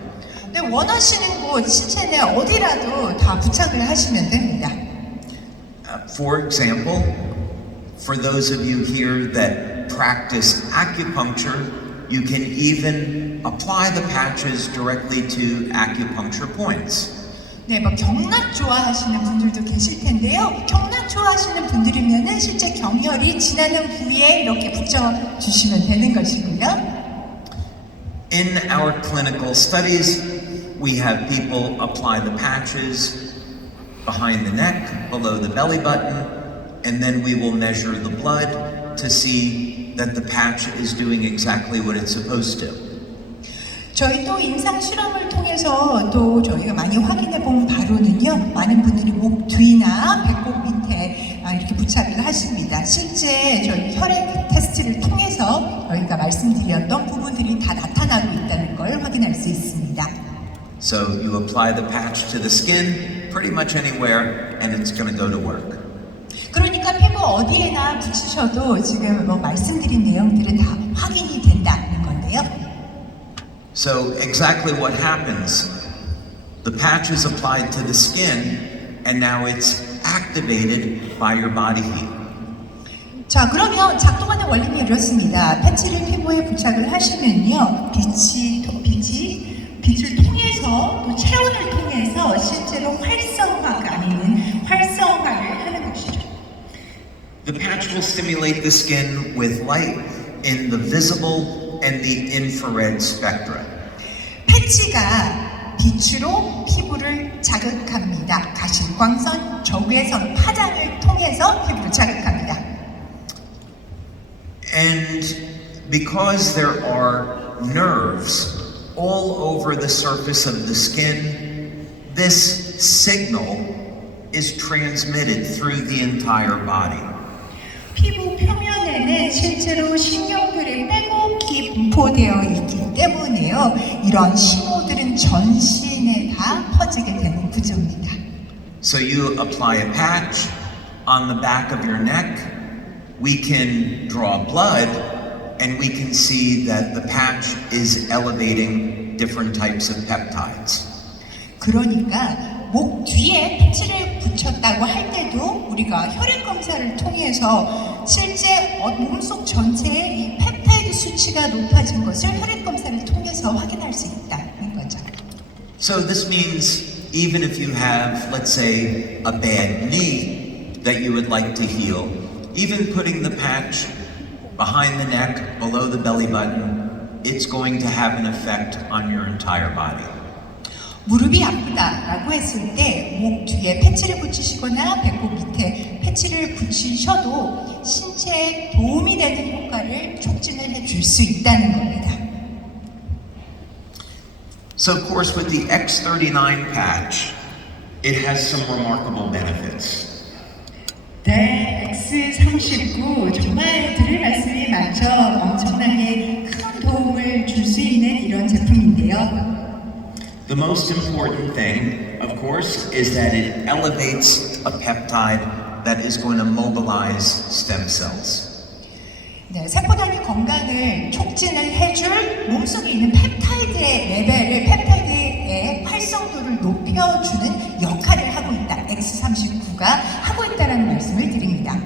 네, 원하시는 곳 신체 내 어디라도 다 부착을 하시면 됩니다. For example, for those of you here that practice acupuncture, you can even apply the patches directly to acupuncture points. 네, 경락 좋아하시는 분들도 계실 텐데요. 경락 좋아하시는 분들이면은 실제 경혈이 지나는 부위에 이렇게 붙여주시면 되는 것이고요. In our clinical studies, we have people apply the patches behind the neck, below the belly button, and then we will measure the blood to see that the patch is doing exactly what it's supposed to. 저희 또 임상 실험을 통해서 또 저희가 많이 확인해 본 바로는요. 많은 분들이 목 뒤나 배꼽 밑에 이렇게 부착을 하십니다. 실제 저희 혈액 테스트를 통해서 저희가 말씀드렸던 부분들이 다 나타나고 있다는 걸 확인할 수 있습니다. So you apply the patch to the skin pretty much anywhere and it's going to go to work. 그러니까 피부 어디에나 붙이셔도 지금 말씀드린 내용들은 다 확인이 된다는 건데요. So exactly what happens, the patch is applied to the skin and now it's activated by your body heat. 자, 그러면 작동하는 원리는 이렇습니다. 패치를 피부에 부착을 하시면요. 빛을 통해서 또 체온을 통해서 실제로 활성화가 아닌 활성화를 하는 것이죠. The patch will stimulate the skin with light in the visible and the infrared spectra. 패치가 빛으로 피부를 자극합니다. 가시광선, 적외선 파장을 통해서 피부를 자극합니다. And because there are nerves all over the surface of the skin, this signal is transmitted through the entire body. 피부 표면에는 실제로 신경들이 빼곡히 분포되어 있기 때문에요. 이런 신호들은 전신에 다 퍼지게 되는 구조입니다. So you apply a patch on the back of your neck. We can draw blood and we can see that the patch is elevating different types of peptides. 그러니까 목 뒤에 패치를 붙였다고 할 때도 우리가 혈액 검사를 통해서 실제 몸속 전체의 이 펩타이드 수치가 높아진 것을 혈액 검사를 통해서 확인할 수 있다는 거죠. So this means even if you have, let's say, a bad knee that you would like to heal, even putting the patch behind the neck, below the belly button, it's going to have an effect on your entire body. 무릎이 아프다라고 했을 때 목 뒤에 패치를 붙이시거나 배꼽 밑에 패치를 붙이셔도 신체에 도움이 되는 효과를 촉진을 해줄 수 있다는 겁니다. So of course with the X39 patch, it has some remarkable benefits. 네, X39 정말 들을 말씀이 많죠. 엄청나게 큰 도움을 줄 수 있는 이런 제품인데요. The most important thing, of course, is that it elevates a peptide that is going to mobilize stem cells. 네, 세포단위 건강을 촉진을 해줄 몸속에 있는 펩타이드의 레벨을, 펩타이드의 활성도를 높여주는 역할을 하고 있다. X39가 하고 있다는 말씀을 드립니다.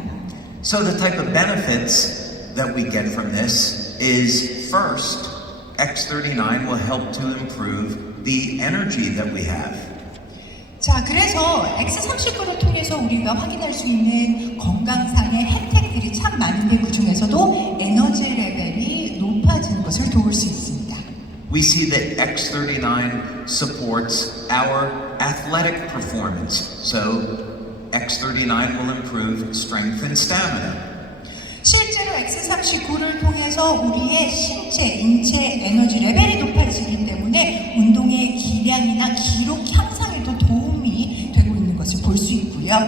So the type of benefits that we get from this is first, X39 will help to improve the energy that we have. 자, 그래서 X39를 통해서 우리가 확인할 수 있는 건강상의 혜택들이 참 많은데 그 중에서도 에너지 레벨이 높아지는 것을 도울 수 있습니다. We see that X39 supports our athletic performance. So X39 will improve strength and stamina. 실제로 X39를 통해서 우리의 신체, 인체 에너지 레벨이 높아지기 때문에 운동의 기량이나 기록 향상에도 도움이 되고 있는 것을 볼 수 있고요.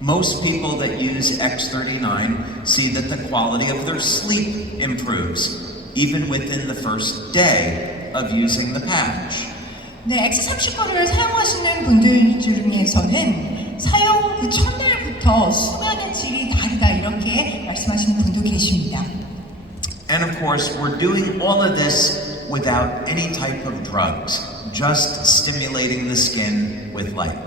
Most people that use X39 see that the quality of their sleep improves, even within the first day of using the patch. 네, X39를 사용하시는 분들 중에서는 사용 그 첫날부터 수면의 질이 다르다 이렇게 말씀하시는 분도 계십니다. And of course, we're doing all of this without any type of drugs, just stimulating the skin with light.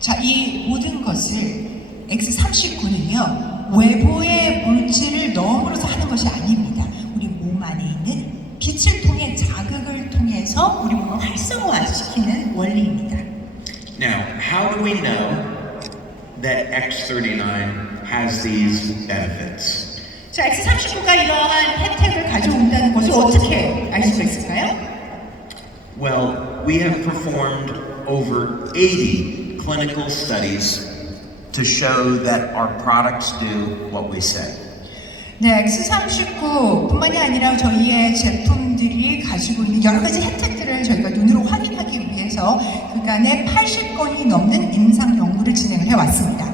자, 이 모든 것을 X39는요, 외부의 물질을 넣음으로써 하는 것이 아닙니다. 우리 몸 안에 있는 빛을 통해 자극을 통해서 우리 몸을 활성화시키는 원리입니다. Now, how do we know that X39 has these benefits? 자, X39가 이러한 혜택을 가져온다는 것을 어떻게 알 수가 있을까요? Well, we have performed over 80 clinical studies to show that our products do what we say. 네, X39뿐만이 아니라 저희의 제품들이 가지고 있는 여러 가지 혜택들을 저희가 눈으로 확인하기 위해서 그간에 80건이 넘는 임상 연구를 진행을 해왔습니다.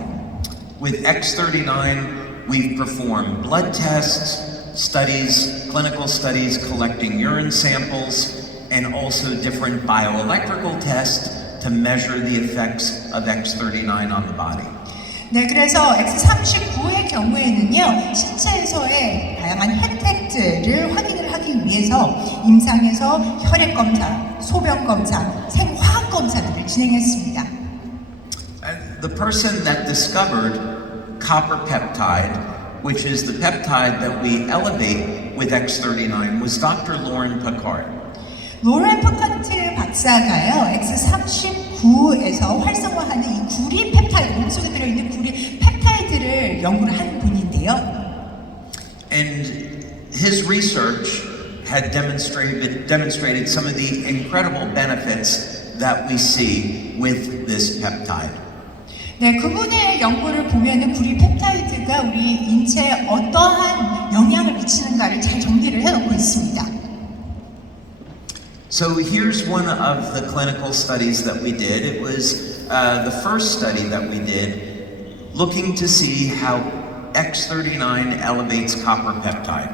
With X39, we've performed blood tests, studies, clinical studies collecting urine samples, and also different bioelectrical tests to measure the effects of X39 on the body. 네, 그래서 X39의 경우에는요, 신체에서의 다양한 혜택들을 확인을 하기 위해서 임상에서 혈액 검사, 소변 검사, 생화학 검사들을 진행했습니다. And the person that discovered copper peptide, which is the peptide that we elevate with X39, was Dr. Lauren Picard. 로렌 퍼칸트 박사가요, X39에서 활성화하는 이 구리 펩타이드, 몸속에 들어있는 구리 펩타이드를 연구를 하는 분인데요. And his research had demonstrated some of the incredible benefits that we see with this peptide. 네, 그분의 연구를 보면은 구리 펩타이드가 우리 인체에 어떠한 영향을 미치는가를 잘 정리를 해놓고 있습니다. So here's one of the clinical studies that we did. It was the first study that we did looking to see how X39 elevates copper peptide.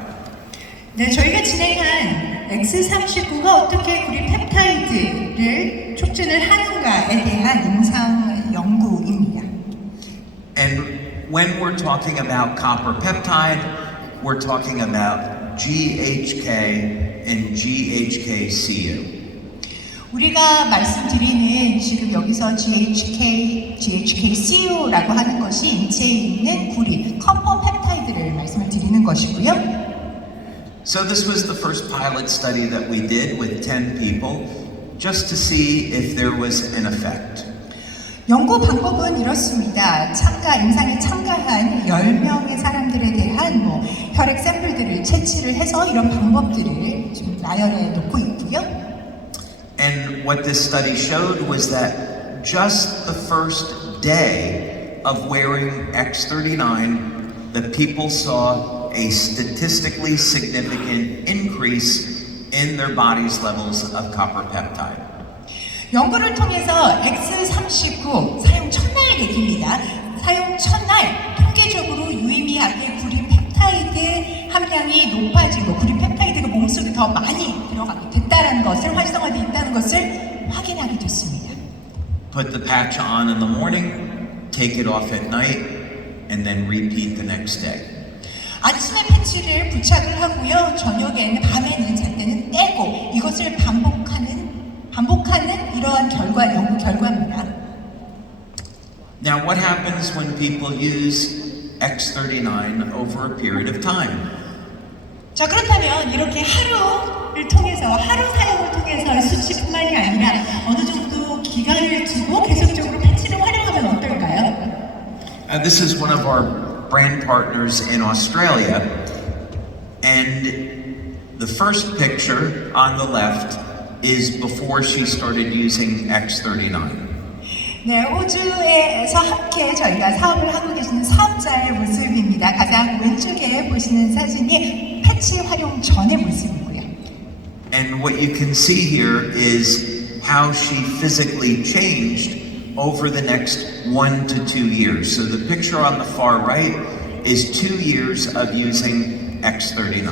네, 저희가 진행한 X39가 어떻게 구리 펩타이드를 촉진을 하는가에 대한 임상 when we're talking about copper peptide, we're talking about GHK and GHK-Cu. 우리가 말씀드리는 지금 여기서 GHK-Cu라고 하는 것이 인체에 있는 구리, 커퍼 펩타이드를 말씀을 드리는 것이고요. So this was the first pilot study that we did with 10 people, just to see if there was an effect. 연구 방법은 이렇습니다. 임상에 참가한 10명의 사람들에 대한 혈액 샘플들을 채취를 해서 이런 방법들을 지금 나열해 놓고 있고요. And what this study showed was that just the first day of wearing X39, the people saw a statistically significant increase in their body's levels of copper peptide. 연구를 통해서 X39 사용 첫날 얘기입니다. 사용 첫날 통계적으로 유의미하게 구리 펩타이드 함량이 높아지고 구리 펩타이드가 몸속에 더 많이 들어가게 됐다는 것을 활성화되어 있다는 것을 확인하게 됐습니다. Put the patch on in the morning, take it off at night, and then repeat the next day. 아침에 패치를 부착을 하고요. 저녁에는 밤에는 잘 때는 떼고 이것을 반복하는 이러한 연구 결과입니다. Now, what happens when people use X39 over a period of time? 자, 그렇다면 이렇게 하루 사용을 통해서 수치뿐만이 아니라 어느 정도 기간을 두고 계속적으로 패치를 활용하면 어떨까요? This is one of our brand partners in Australia, and the first picture on the left is before she started using X39. 네, 호주에서 함께 저희가 사업을 하고 계시는 사업자의 모습입니다. 가장 왼쪽에 보시는 사진이 패치 활용 전의 모습이고요. And what you can see here is how she physically changed over the next 1 to 2 years. So the picture on the far right is 2 years of using X39.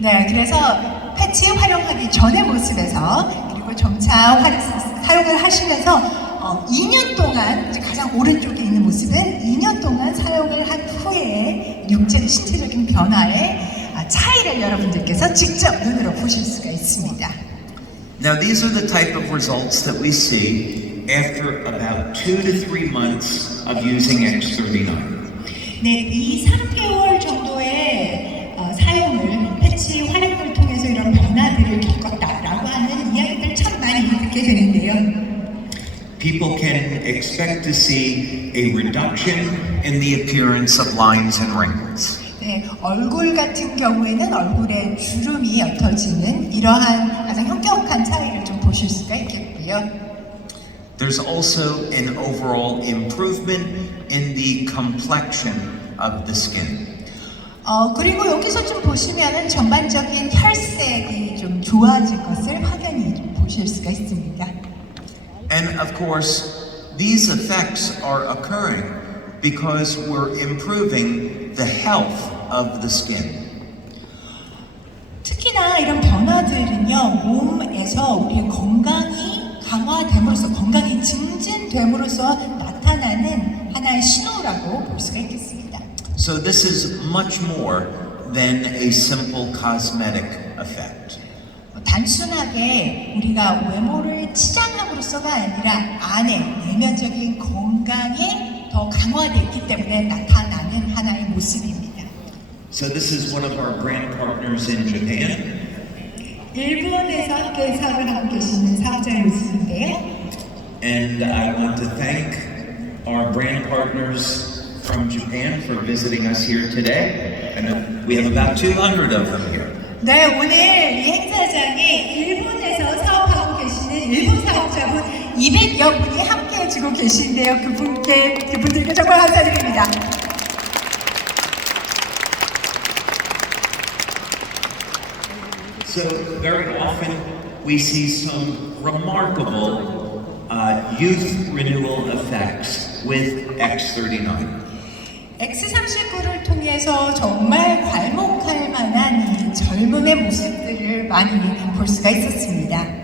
네, 그래서 패치 활용하기 전의 모습에서 그리고 점차 사용을 하시면서 2년 동안 가장 오른쪽에 있는 모습은 2년 동안 사용을 한 후에 육체의 신체적인 변화의 차이를 여러분들께서 직접 눈으로 보실 수가 있습니다. Now these are the type of results that we see after about 2 to 3 months of using X39. 네, 이 3개월 정도의 사용을 패치 활용을 통해서 이런 변화들을 겪었다라고 하는 이야기들 참 많이 듣게 되는데요. People can expect to see a reduction in the appearance of lines and wrinkles. 네, 얼굴 같은 경우에는 얼굴에 주름이 옅어지는 이러한 가장 현격한 차이를 좀 보실 수가 있겠고요. There's also an overall improvement in the complexion of the skin. 그리고 여기서 좀 보시면은 전반적인 혈색이 좀 좋아진 것을 확연히 좀 보실 수가 있습니다. And of course, these effects are occurring because we're improving the health of the skin. 특히나 이런 변화들은요, 몸에서 우리의 건강이 강화됨으로써, 건강이 증진됨으로써 나타나는 하나의 신호라고 볼 수가 있겠습니다. So this is much more than a simple cosmetic effect. 단순하게 우리가 외모를 치장함으로써가 아니라 안에 내면적인 건강에 더 강화되기 때문에 나타나는 하나의 모습입니다. So this is one of our brand partners in Japan. 일본에서 함께 사업을 하고 계시는 사업자의 모습인데요. And I want to thank our brand partners from Japan for visiting us here today. And we have about 200 of them here. 네, 오늘 이 행사장에 일본에서 사업하고 계시는 일본 사업자분 200여 분이 함께 해주고 계신데요. 그분들께 정말 감사드립니다. So very often we see some remarkable youth renewal effects with X39. X39를 통해서 정말 괄목할 만한 이 젊음의 모습들을 많이 볼 수가 있었습니다.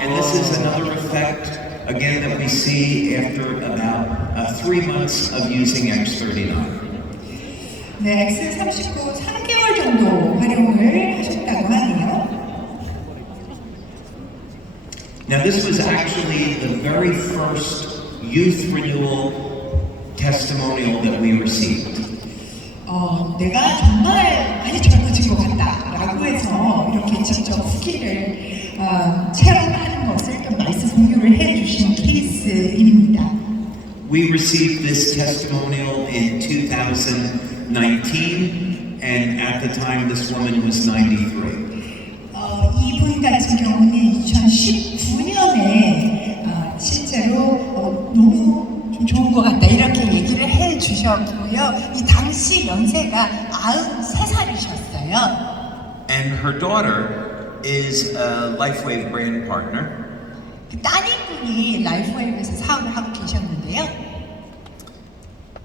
And this is another effect we see after about 3 months of using X39. 네, X39 3개월 정도 활용을 하셨다고 하네요. Now this was actually the very first youth renewal testimonial that we received. 내가 정말 많이 젊어진 것 같다라고 해서 이렇게 직접 후기를 체험하는 것을 또 말씀 공유를 해주신 케이스입니다. We received this testimonial in 2019, and at the time this woman was 93. 이분 같은 경우는 2019년에 실제로 너무 좀 좋은 것 같다 이렇게 얘기를 해주셨고요. 이 당시 연세가 93살이셨어요. And her daughter is a LifeWave brand partner. 그 따님분이 라이프웨이브에서 사업을 하고 계셨는데요.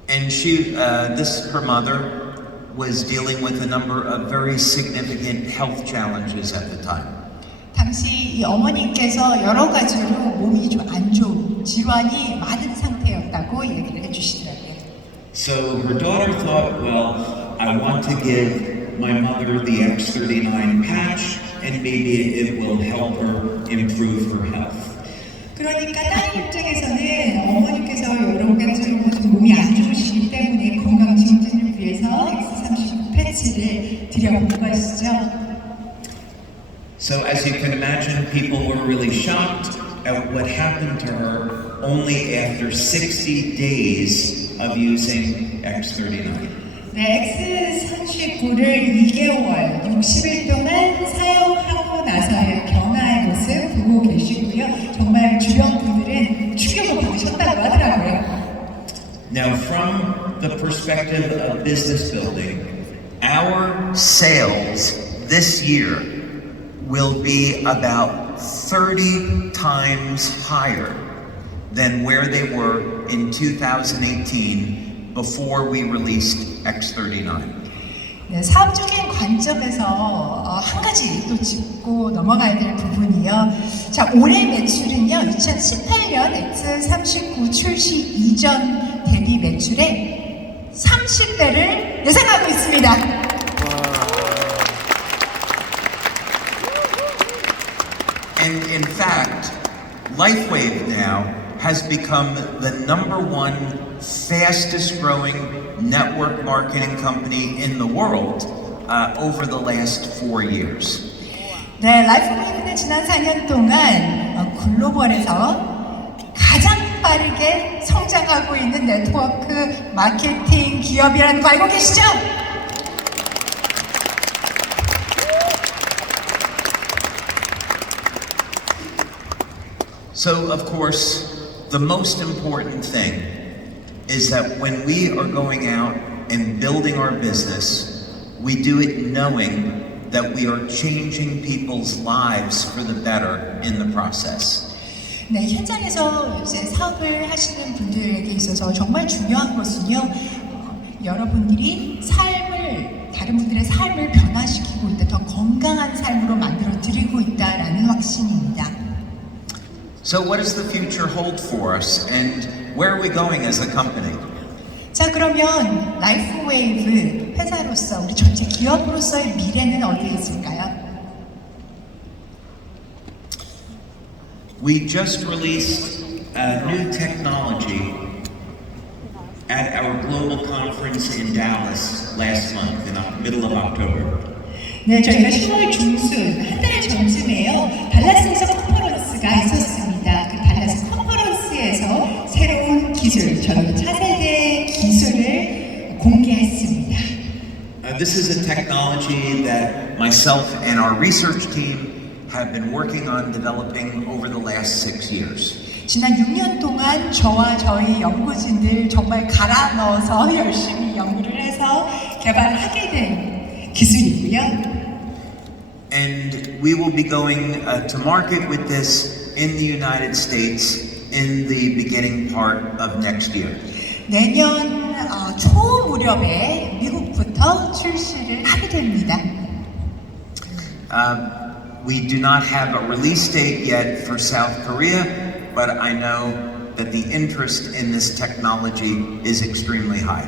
And her mother was dealing with a number of very significant health challenges at the time. 당시 이 어머니께서 여러 가지로 몸이 좀 안 좋은 질환이 많은 상태였다고 얘기를 해주시더라고요. So her daughter thought, well, I want to give my mother the X39 patch, and maybe it will help her improve her health. 그러니까 따님 입장에서는 어머니께서 여러 가지로 좀 몸이 안 좋으시기 때문에 건강 증진을 위해서 X39 패치를 드려본 것이죠. So as you can imagine, people were really shocked at what happened to her only after 60 days of using X39. 네, X39를 2개월, 60일 동안 사용하고 나서의 변화의 모습 보고 계시고요. 정말 주변 분들은 충격을 받으셨다고 하더라고요. Now, from the perspective of business building, our sales this year will be about 30 times higher than where they were in 2018 before we released X39. 네, 사업적인 관점에서 한 가지 또 짚고 넘어가야 될 부분이요. 자, 올해 매출은요, 2018년 X39 출시 이전 대비 매출의 30배를 예상하고 있습니다. And in fact, LifeWave now has become the #1 fastest growing network marketing company in the world over the last 4 years. 네, 라이프웨이브는 지난 4년 동안 글로벌에서 가장 빠르게 성장하고 있는 네트워크 마케팅 기업이라는 거 알고 계시죠? So, of course, the most important thing is that when we are going out and building our business, we do it knowing that we are changing people's lives for the better in the process. 네, 현장에서 이제 사업을 하시는 분들에게 있어서 정말 중요한 것은요, 여러분들이 다른 분들의 삶을 변화시키고 있다, 더 건강한 삶으로 만들어 드리고 있다라는 확신입니다. So what does the future hold for us, and where are we going as a company? 자, 그러면 라이프웨이브 회사로서, 우리 전체 기업으로서의 미래는 어디에 있을까요? We just released a new technology at our global conference in Dallas last month, in the middle of October. 네, 저희가 10월 중순, 한 달 전쯤에요, 달라스에서 컨퍼런스가 있었습니다. 그 달라스 컨퍼런스에서 새로운 기술, 저희 차세대 기술을 공개했습니다. This is a technology that myself and our research team have been working on developing over the last 6 years. 지난 6년 동안 저와 저희 연구진들 정말 갈아 넣어서 열심히 연구를 해서 개발하게 된 기술이고요. And we will be going to market with this in the United States in the beginning part of next year. 내년 초 무렵에 미국부터 출시를 하게 됩니다. We do not have a release date yet for South Korea, but I know that the interest in this technology is extremely high.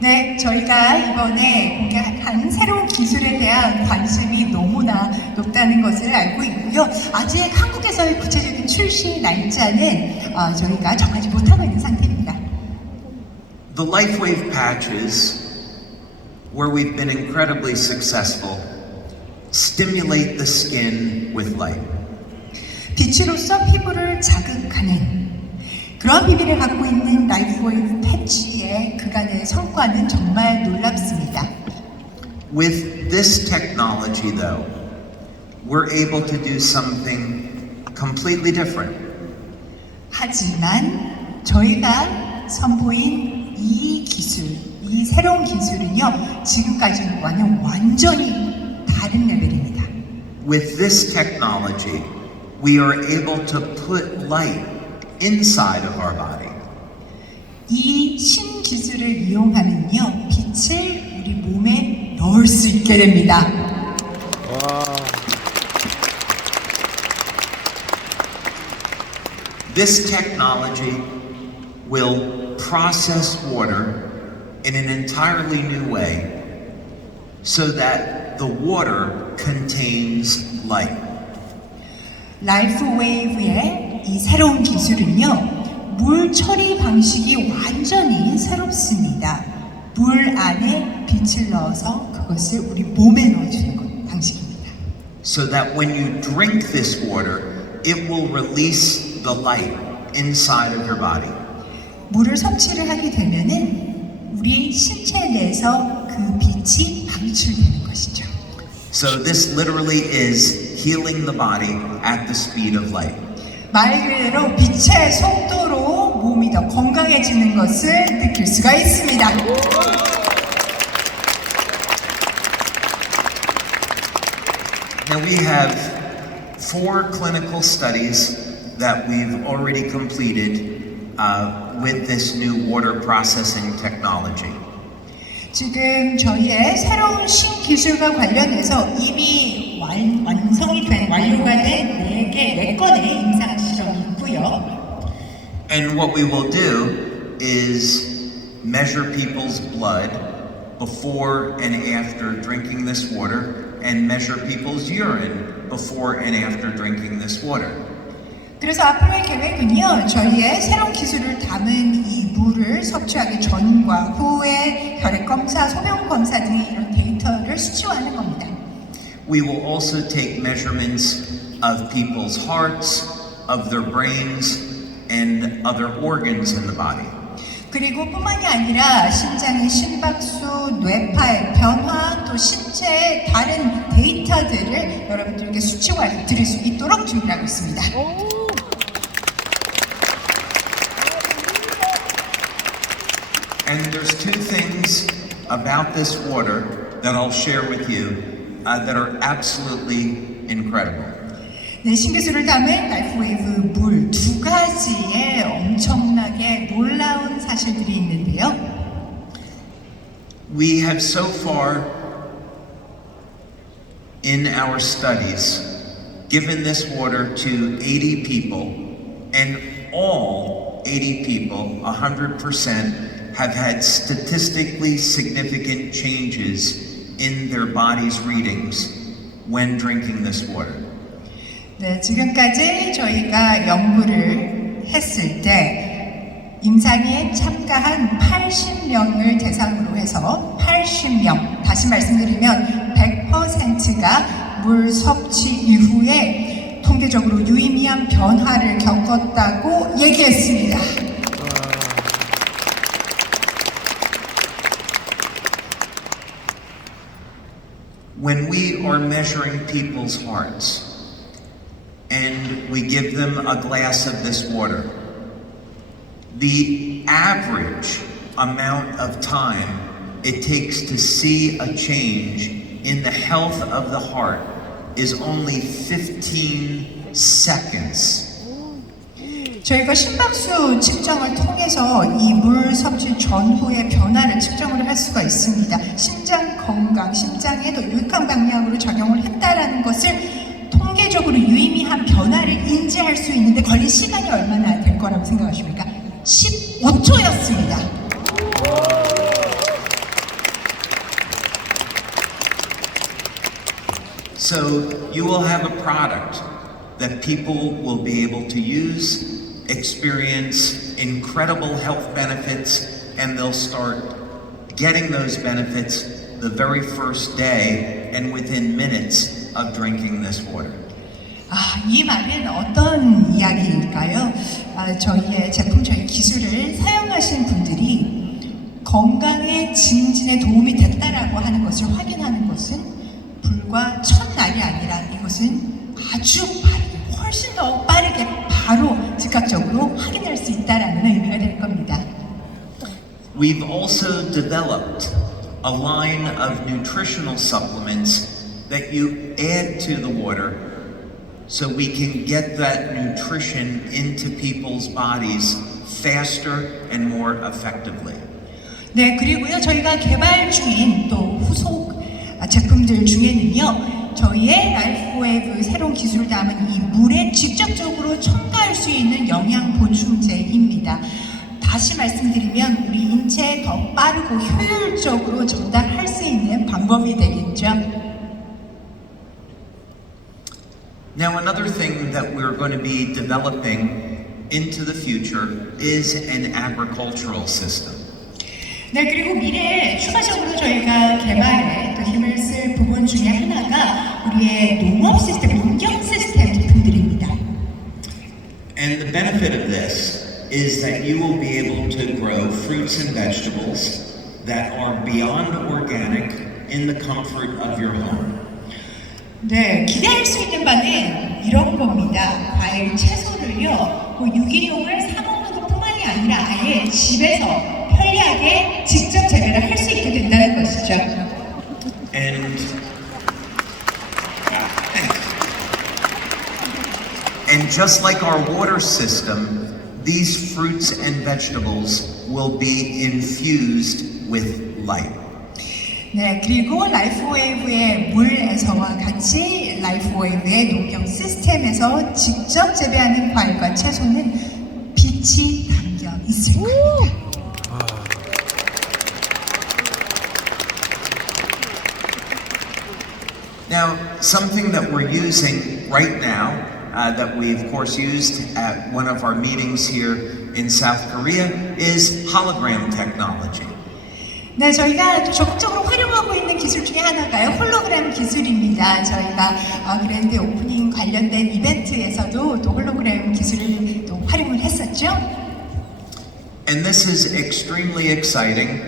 네, 저희가 이번에 공개한 새로운 기술에 대한 관심이 너무나 높다는 것을 알고 있고요. 아직 한국에서의 구체적인 출시 날짜는 저희가 정하지 못하고 있는 상태입니다. The LifeWave patches, where we've been incredibly successful, stimulate the skin with light. 빛으로써 피부를 자극하는 그런 비밀을 갖고 있는 라이프웨이브 패치의 그간의 성과는 정말 놀랍습니다. With this technology, though, we're able to do something completely different. 하지만 저희가 선보인 이 기술, 이 새로운 기술은요, 지금까지와는 완전히 다른 레벨입니다. With this technology, we are able to put light inside of our body. 이 신기술을 이용하면요, 빛을 우리 몸에 넣을 수 있게 됩니다. This technology will process water in an entirely new way so that the water contains light. 라이프웨이브의 이 새로운 기술은요, 물 처리 방식이 완전히 새롭습니다. 물 안에 빛을 넣어서 그것을 우리 몸에 넣어주는 방식입니다. So that when you drink this water, it will release the light inside of your body. 물을 섭취를 하게 되면은 우리 신체 내에서 그 빛이 방출되는 것이죠. So this literally is healing the body at the speed of light. 말 그대로 빛의 속도로 몸이 더 건강해지는 것을 느낄 수가 있습니다. Now we have 4 clinical studies that we've already completed with this new water processing technology. 지금 저희의 새로운 신기술과 관련해서 이미 완성이 된 완료가 된 4건의 임상 실험이 있고요. And what we will do is measure people's blood before and after drinking this water and measure people's urine before and after drinking this water. 그래서 앞으로의 계획은요, 저희의 새로운 기술을 담은 이 물을 섭취하기 전과 후에 혈액 검사, 소변 검사 등의 이런 데이터를 수치화하는 겁니다. We will also take measurements of people's hearts, of their brains, and other organs in the body. 그리고 뿐만이 아니라 심장의 심박수, 뇌파의 변화, 또 신체의 다른 데이터들을 여러분들에게 수치화해 드릴 수 있도록 준비하고 있습니다. And there's 2 things about this water that I'll share with you that are absolutely incredible. 네, 신기술을 담은 라이프웨이브 물 2가지의 엄청나게 놀라운 사실들이 있는데요. We have so far in our studies given this water to 80 people, and all 80 people, 100%, have had statistically significant changes in their body's readings when drinking this water. 네, 지금까지 저희가 연구를 했을 때 임상에 참가한 80명을 대상으로 해서 80명, 다시 말씀드리면 100%가 물 섭취 이후에 통계적으로 유의미한 변화를 겪었다고 얘기했습니다. When we are measuring people's hearts and we give them a glass of this water, the average amount of time it takes to see a change in the health of the heart is only 15 seconds. 저희가 심박수 측정을 통해서 이 물 섭취 전후의 변화를 측정을 할 수가 있습니다. 심장 건강, 심장에도 유익한 방향으로 작용을 했다라는 것을 통계 통계적으로 유의미한 변화를 인지할 수 있는데 걸린 시간이 얼마나 될 거라고 생각하십니까? 15초였습니다. So you will have a product that people will be able to use, experience incredible health benefits, and they'll start getting those benefits the very first day and within minutes of drinking this water. 이 말은 어떤 이야기일까요? 저희의 제품, 저희 기술을 사용하신 분들이 건강의 증진에 도움이 됐다라고 하는 것을 확인하는 것은 불과 첫날이 아니라 이것은 아주 빠르게, 훨씬 더 빠르게 바로 즉각적으로 확인할 수 있다라는 의미가 될 겁니다. We've also developed a line of nutritional supplements that you add to the water so we can get that nutrition into people's bodies faster and more effectively. 네, 그리고요 저희가 개발 중인 또 후속 제품들 중에는요 저희의 라이프웨이브 새로운 기술을 담은 이 물에 직접적으로 첨가할 수 있는 영양 보충제입니다. 다시 말씀드리면 우리 인체에 더 빠르고 효율적으로 전달할 수 있는 방법이 되겠죠. Now, another thing that we're going to be developing into the future is an agricultural system. 네, 그리고 미래에 추가적으로 저희가 개발에 또 힘을 쓸 부분 중에 하나가 우리의 농업 시스템, 농경 시스템 제품들입니다. And the benefit of this is that you will be able to grow fruits and vegetables that are beyond organic in the comfort of your home. 네, 기대할 수 있는 바는 이런 겁니다. 과일, 채소를요, 유기농을 사 먹는 것뿐만이 아니라 아예 집에서 편리하게 직접 재배를 할 수 있게 된다는 것이죠. And just like our water system, these fruits and vegetables will be infused with light. 네, 그리고 라이프웨이브의 물에서와 같이 라이프웨이브의 농경 시스템에서 직접 재배하는 과일과 채소는 빛이 담겨 있을 겁니다. Now, something that we're using right now, that we of course used at one of our meetings here in South Korea, is hologram technology. 네, 저희가 또 적극적으로 활용하고 있는 기술 중에 하나가요, 홀로그램 기술입니다. 저희가 그랜드 오프닝 관련된 이벤트에서도 또 홀로그램 기술을 또 활용을 했었죠. And this is extremely exciting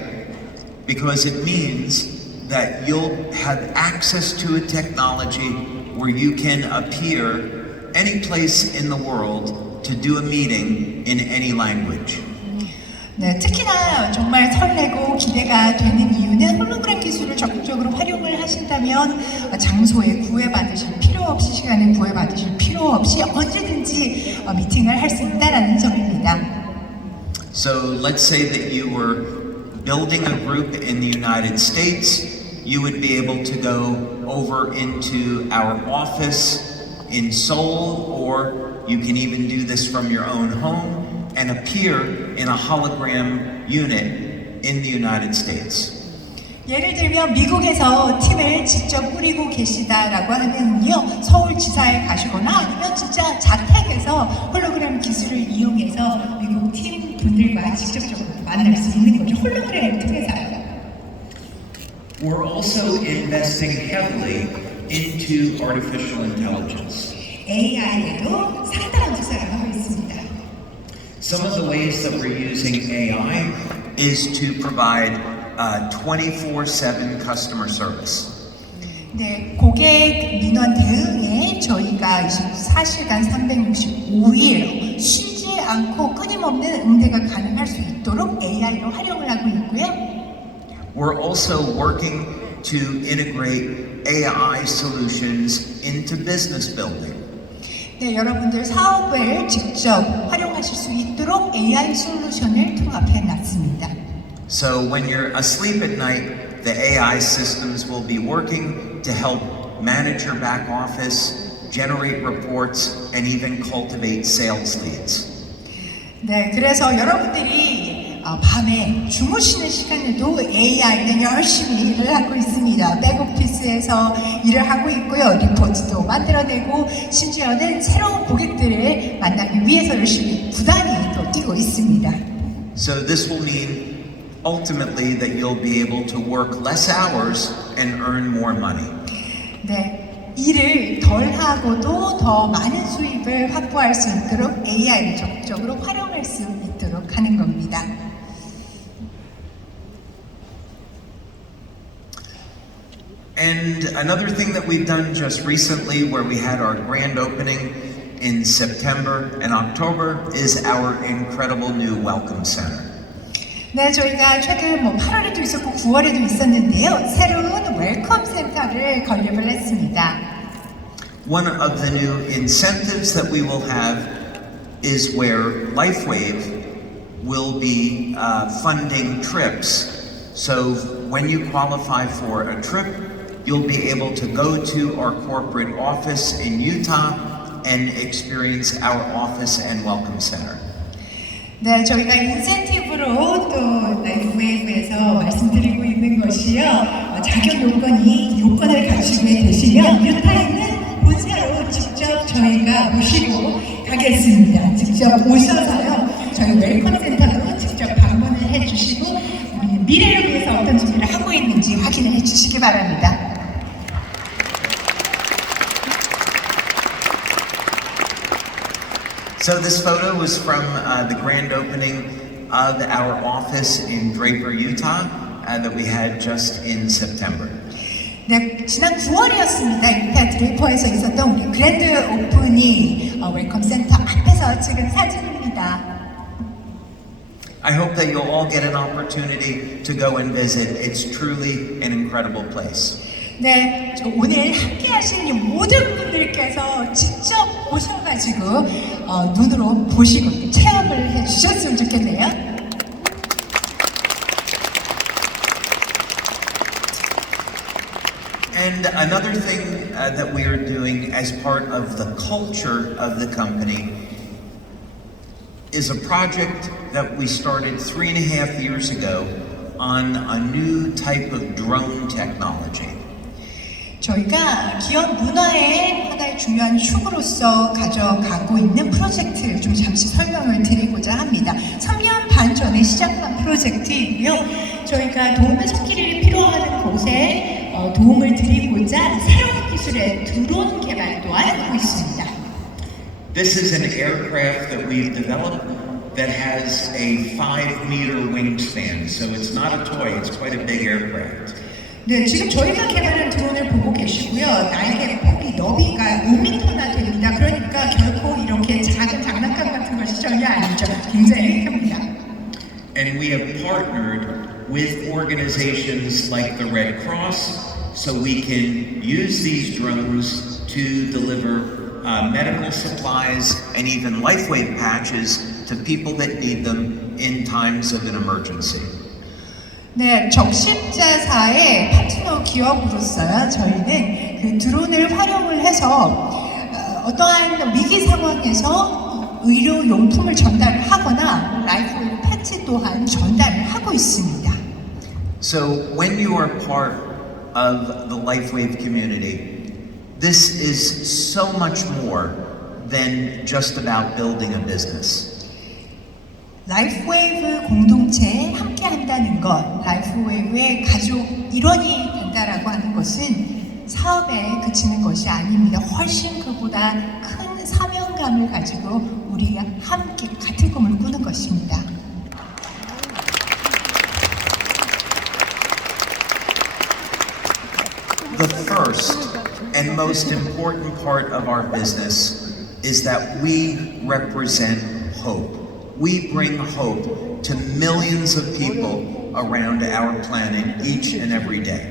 because it means that you'll have access to a technology where you can appear any place in the world to do a meeting in any language. 네, 특히나 정말 설레고 기대가 되는 이유는 홀로그램 기술을 적극적으로 활용을 하신다면 장소에 구애받으실 필요 없이, 시간에 구애받으실 필요 없이 언제든지 미팅을 할 수 있다는 점입니다. So let's say that you were building a group in the United States, you would be able to go over into our office in Seoul, or you can even do this from your own home and appear in a hologram unit in the United States. 예를 들면 미국에서 팀을 직접 꾸리고 계시다라고 하면요, 서울지사에 가시거나 아니면 진짜 자택에서 홀로그램 기술을 이용해서 미국 팀 분들과 직접적으로 만날 수 있는 거죠. 홀로그램 통해서요. We're also investing heavily into artificial intelligence. AI에도 상당한 투자를 하고 있습니다. Some of the ways that we're using AI is to provide 24/7 customer service. 네, 고객 민원 대응에 저희가 24시간 365일 쉬지 않고 끊임없는 응대가 가능할 수 있도록 AI를 활용을 하고 있고요. We're also working to integrate AI solutions into business building. 네, 여러분들 사업을 직접 활용하실 수 있도록 AI 솔루션을 통합해 놨습니다. So when you're asleep at night, the AI systems will be working to help manage your back office generate reports, and even cultivate sales leads. 네, 그래서 여러분들이 밤에 주무시는 시간에도 AI는 열심히 일을 하고 있습니다. 백오피스에서 일을 하고 있고요. 리포트도 만들어내고 심지어는 새로운 고객들을 만나기 위해서 열심히 부단히 또 뛰고 있습니다. So this will mean ultimately that you'll be able to work less hours and earn more money. 네, 일을 덜 하고도 더 많은 수입을 확보할 수 있도록 AI를 적극적으로 활용할 수 있도록 하는 겁니다. And another thing that we've done just recently, where we had our grand opening in September and October, is our incredible new Welcome Center. 네, 저희가 최근 8월에도 있었고 9월에도 있었는데요. 새로운 웰컴 센터를 건립을 했습니다. One of the new incentives that we will have is where LifeWave will be funding trips. So when you qualify for a trip, you'll be able to go to our corporate office in Utah and experience our office and welcome center. 네, 저희가 인센티브로 또 라이프웨이브에서 말씀드리고 있는 것이요. 자격 요건을 갖추게 되시면 유타에 있는 본사로 직접 저희가 모시고 가겠습니다. 직접 오셔서요. 저희 웰컴 센터도 직접 방문을 해주시고 미래를 위해서 어떤 준비를 하고 있는지 확인을 해주시기 바랍니다. So this photo was from the grand opening of our office in Draper, Utah, that we had just in September. 네, 지난 9월이었습니다. 유타 드레이퍼에서 있었던 우리 그랜드 오픈이 웰컴 센터 앞에서 찍은 사진입니다. I hope that you'll all get an opportunity to go and visit. It's truly an incredible place. 네, 오늘 함께 하신 이 모든 분들께서 직접 오셔가지고 눈으로 보시고 체험을 해주셨으면 좋겠네요. And another thing that we are doing as part of the culture of the company is a project that we started 3.5 years ago on a new type of drone technology. 저희가 기업 문화의 하나의 중요한 축으로서 가져가고 있는 프로젝트를 좀 잠시 설명을 드리고자 합니다. 3년 반 전에 시작한 프로젝트이고요. 저희가 도움의 손길이 필요한 곳에 도움을 드리고자 새로운 기술의 드론 개발 또한 하고 있습니다. This is an aircraft that we've developed that has a 5-meter wingspan, so it's not a toy, it's quite a big aircraft. 네, 지금 저희가 개발한 드론을 보고 계시고요. 날개 폭이 너비가 5m나 됩니다. 그러니까 결코 이렇게 작은 장난감 같은 것이 전혀 아니죠. 굉장히 큽니다. And we have partnered with organizations like the Red Cross so we can use these drones to deliver medical supplies and even LifeWave patches to people that need them in times of an emergency. 네, 적십자사의 파트너 기업으로서요. 저희는 그 드론을 활용을 해서 어떠한 위기 상황에서 의료 용품을 전달을 하거나 라이프웨이브 패치 또한 전달을 하고 있습니다. So when you are part of the LifeWave community, this is so much more than just about building a business. 라이프웨이브 공동체에 함께 한다는 것, 라이프웨이브의 가족 일원이 된다라고 하는 것은 사업에 그치는 것이 아닙니다. 훨씬 그보다 큰 사명감을 가지고 우리가 함께 같은 꿈을 꾸는 것입니다. The first and most important part of our business is that we represent hope. We bring hope to millions of people around our planet each and every day.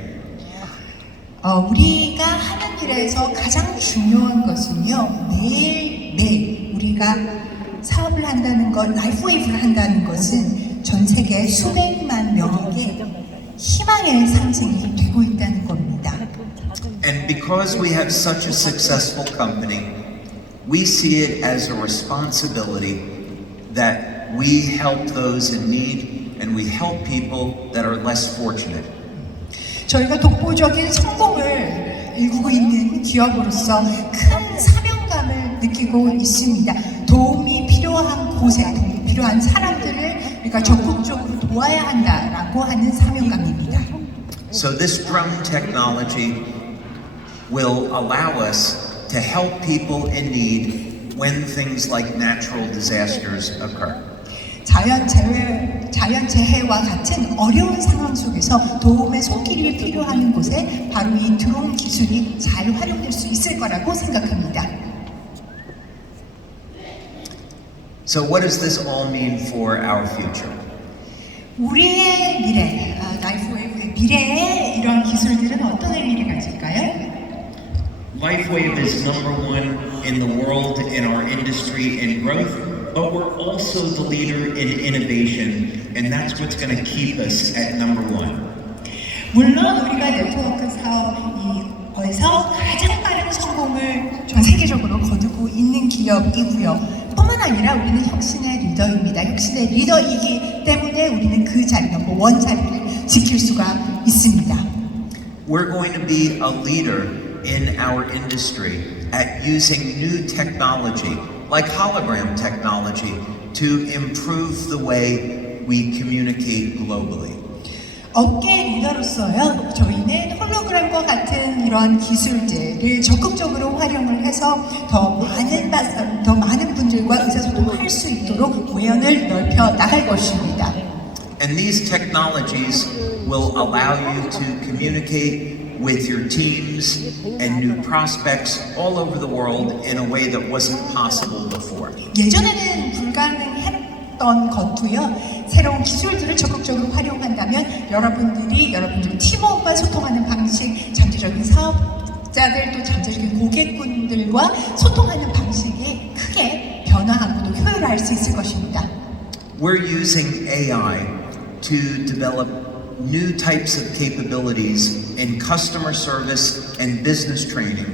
우리가 하는 일에서 가장 중요한 것은요, 매일매일 우리가 사업을 한다는 것, 라이프웨이브를 한다는 것은 전 세계 수백만 명에게 희망의 상징이 되고 있다는 겁니다. And because we have such a successful company, we see it as a responsibility that we help those in need and we help people that are less fortunate. 저희가 독보적인 성공을 일구고 있는 기업으로서 큰 사명감을 느끼고 있습니다. 도움이 필요한 곳에 도움이 필요한 사람들을 우리가 적극적으로 도와야 한다라고 하는 사명감입니다. So this drone technology will allow us to help people in need when things like natural disasters occur. 자연재해와 같은 어려운 상황 속에서 도움의 손길이 필요한 곳에 바로 이 드론 기술이 잘 활용될 수 있을 거라고 생각합니다. So what does this all mean for our future? 우리의 미래, 라이프웨이브의 미래에 이러한 기술들은 어떤 의미를 가질까요? LifeWave is number one in the world in our industry in growth, but we're also the leader in innovation, and that's what's going to keep us at number one. 물론 우리가 네트워크 사업에서 가장 빠른 성공을 전 세계적으로 거두고 있는 기업이고요. 뿐만 아니라 우리는 혁신의 리더입니다. 혁신의 리더이기 때문에 우리는 그 자리, 넘버1 자리를 지킬 수가 있습니다. We're going to be a leader in our industry at using new technology, like hologram technology, to improve the way we communicate globally. 업계 리더로서요, 저희는 홀로그램과 같은 이런 기술들을 적극적으로 활용을 해서 더 많은 분들과 의사소통할 수 있도록 외연을 넓혀 나갈 것입니다. And these technologies will allow you to communicate with your teams and new prospects all over the world in a way that wasn't possible before. 예전에는 불가능했던 것도요. 새로운 기술들을 적극적으로 활용한다면 여러분들 팀워크와 소통하는 방식, 잠재적인 사업자들 또 잠재적인 고객분들과 소통하는 방식이 크게 변화하고 또 효율화할 수 있을 것입니다. We're using AI to develop new types of capabilities in customer service and business training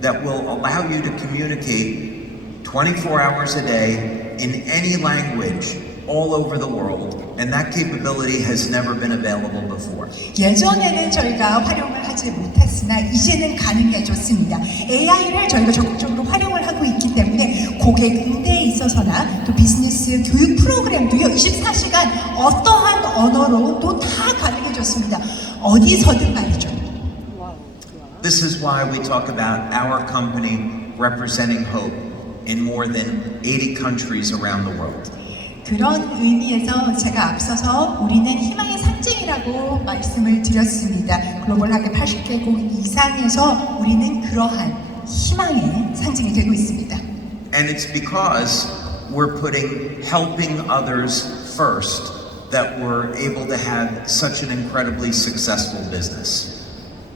that will allow you to communicate 24 hours a day in any language all over the world, and that capability has never been available before. 예전에는 저희가 활용을 하지 못했으나 이제는 가능해졌습니다. AI를 저희가 적극적으로 활용을 하고 있기 때문에 고객 응대에 있어서나 또 비즈니스 교육 프로그램도요 24시간 어떠한 언어로도 다 가능해졌습니다. 어디서든 말이죠. This is why we talk about our company representing hope in more than 80 countries around the world. 그런 의미에서 제가 앞서서 우리는 희망의 상징이라고 말씀을 드렸습니다. 글로벌하게 80개국 이상에서 우리는 그러한 희망의 상징이 되고 있습니다. And it's because we're putting helping others first that we're able to have such an incredibly successful business.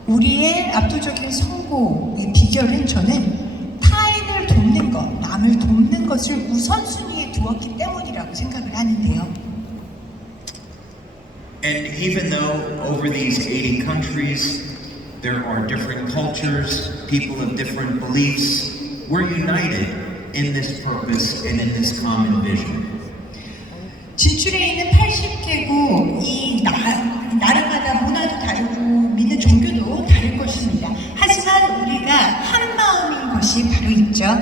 우리의 압도적인 성공의 비결은 저는 타인을 돕는 것, 남을 돕는 것을 우선순위에 두었기 때문이라고 생각을 하는데요. And even though over these 80 countries there are different cultures, people of different beliefs, we're united in this purpose and in this common vision. 진출해 있는 80개국 이 나라마다 문화도 다르고 믿는 종교도 다를 것입니다. 하지만 우리가 한 마음인 것이 바로 있죠.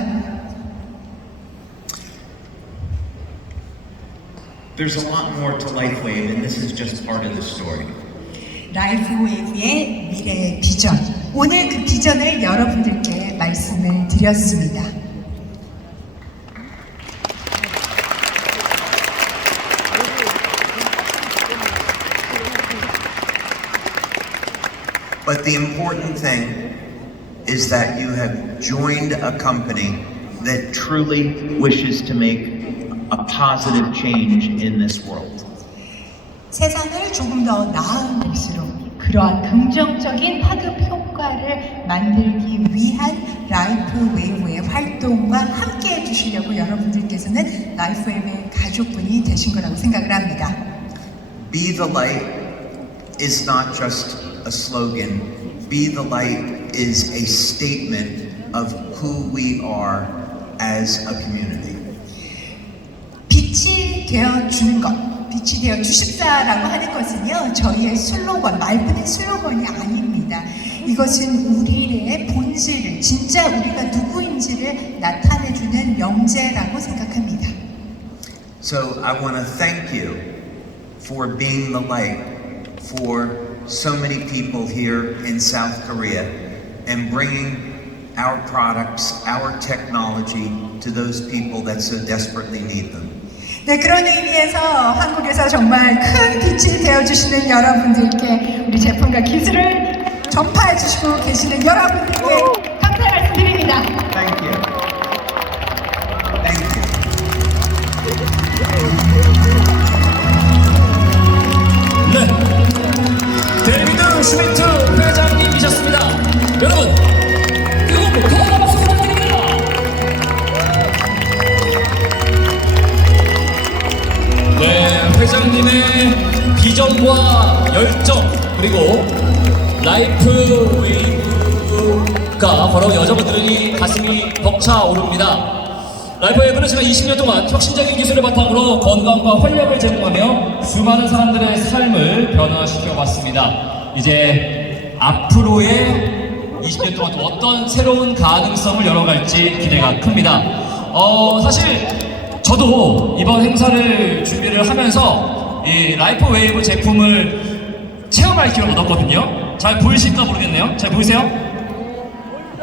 There's a lot more to LifeWave, and this is just part of the story. 라이프웨이브의 미래의 비전. 오늘 그 비전을 여러분들께 말씀을 드렸습니다. But the important thing is that you have joined a company that truly wishes to make a positive change in this world. 세상을 조금 더 나은 곳으로 그러한 긍정적인 파급 효과를 만들기 위한 라이프웨이브의 활동과 함께 해주시려고 여러분들께서는 라이프웨이브의 가족분이 되신 거라고 생각을 합니다. Be the light is not just a slogan. Be the light is a statement of who we are as a community. 빛이 되어 주는 것, 빛이 되어 주십사라고 하는 것은요, 저희의 슬로건, 말뿐인 슬로건이 아닙니다. 이것은 우리의 본질을, 진짜 우리가 누구인지를 나타내주는 명제라고 생각합니다. So I want to thank you for being the light for so many people here in South Korea and bringing our products, our technology to those people that so desperately need them. 네, 그런 의미에서 한국에서 정말 큰 빛이 되어주시는 여러분들께 우리 제품과 기술을 전파해 주시고 계시는 여러분들께 감사의 말씀드립니다. Thank you. Thank you. 네, 데이비드 슈미트 회장님이셨습니다. 여러분, 이거 더 박수 부탁드립니다. 네, 회장님의 비전과 열정, 그리고 라이프웨이브가 바로 여자분들이 가슴이 벅차오릅니다. 라이프웨이브는 제가 20년 동안 혁신적인 기술을 바탕으로 건강과 활력을 제공하며 수많은 사람들의 삶을 변화시켜봤습니다. 이제 앞으로의 20년 동안 또 어떤 새로운 가능성을 열어갈지 기대가 큽니다. 사실 저도 이번 행사를 준비를 하면서 이 라이프웨이브 제품을 체험할 기회를 얻었거든요. 잘 보이실까 모르겠네요. 잘 보이세요?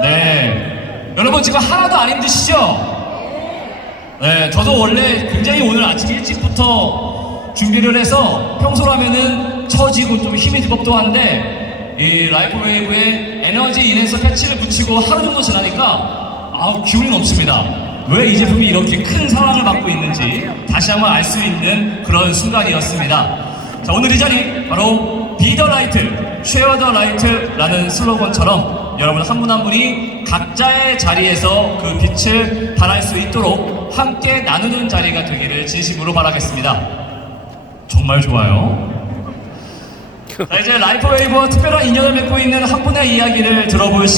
네. 여러분 지금 하나도 안 힘드시죠? 네, 저도 원래 굉장히 오늘 아침 일찍부터 준비를 해서 평소라면은 처지고 좀 힘이 들 법도 한데 이 라이프웨이브에 에너지 인핸서 패치를 붙이고 하루 정도 지나니까 기운이 넘칩니다. 왜 이 제품이 이렇게 큰 사랑을 받고 있는지 다시 한번 알 수 있는 그런 순간이었습니다. 자, 오늘 이 자리 바로 Be the Light, Share the Light라는 슬로건처럼 여러분 한 분 한 분이 각자의 자리에서 그 빛을 발할 수 있도록 함께 나누는 자리가 되기를 진심으로 바라겠습니다. 정말 좋아요. 자, 이제 라이프웨이브와 특별한 인연을 맺고 있는 한 분의 이야기를 들어볼 시간.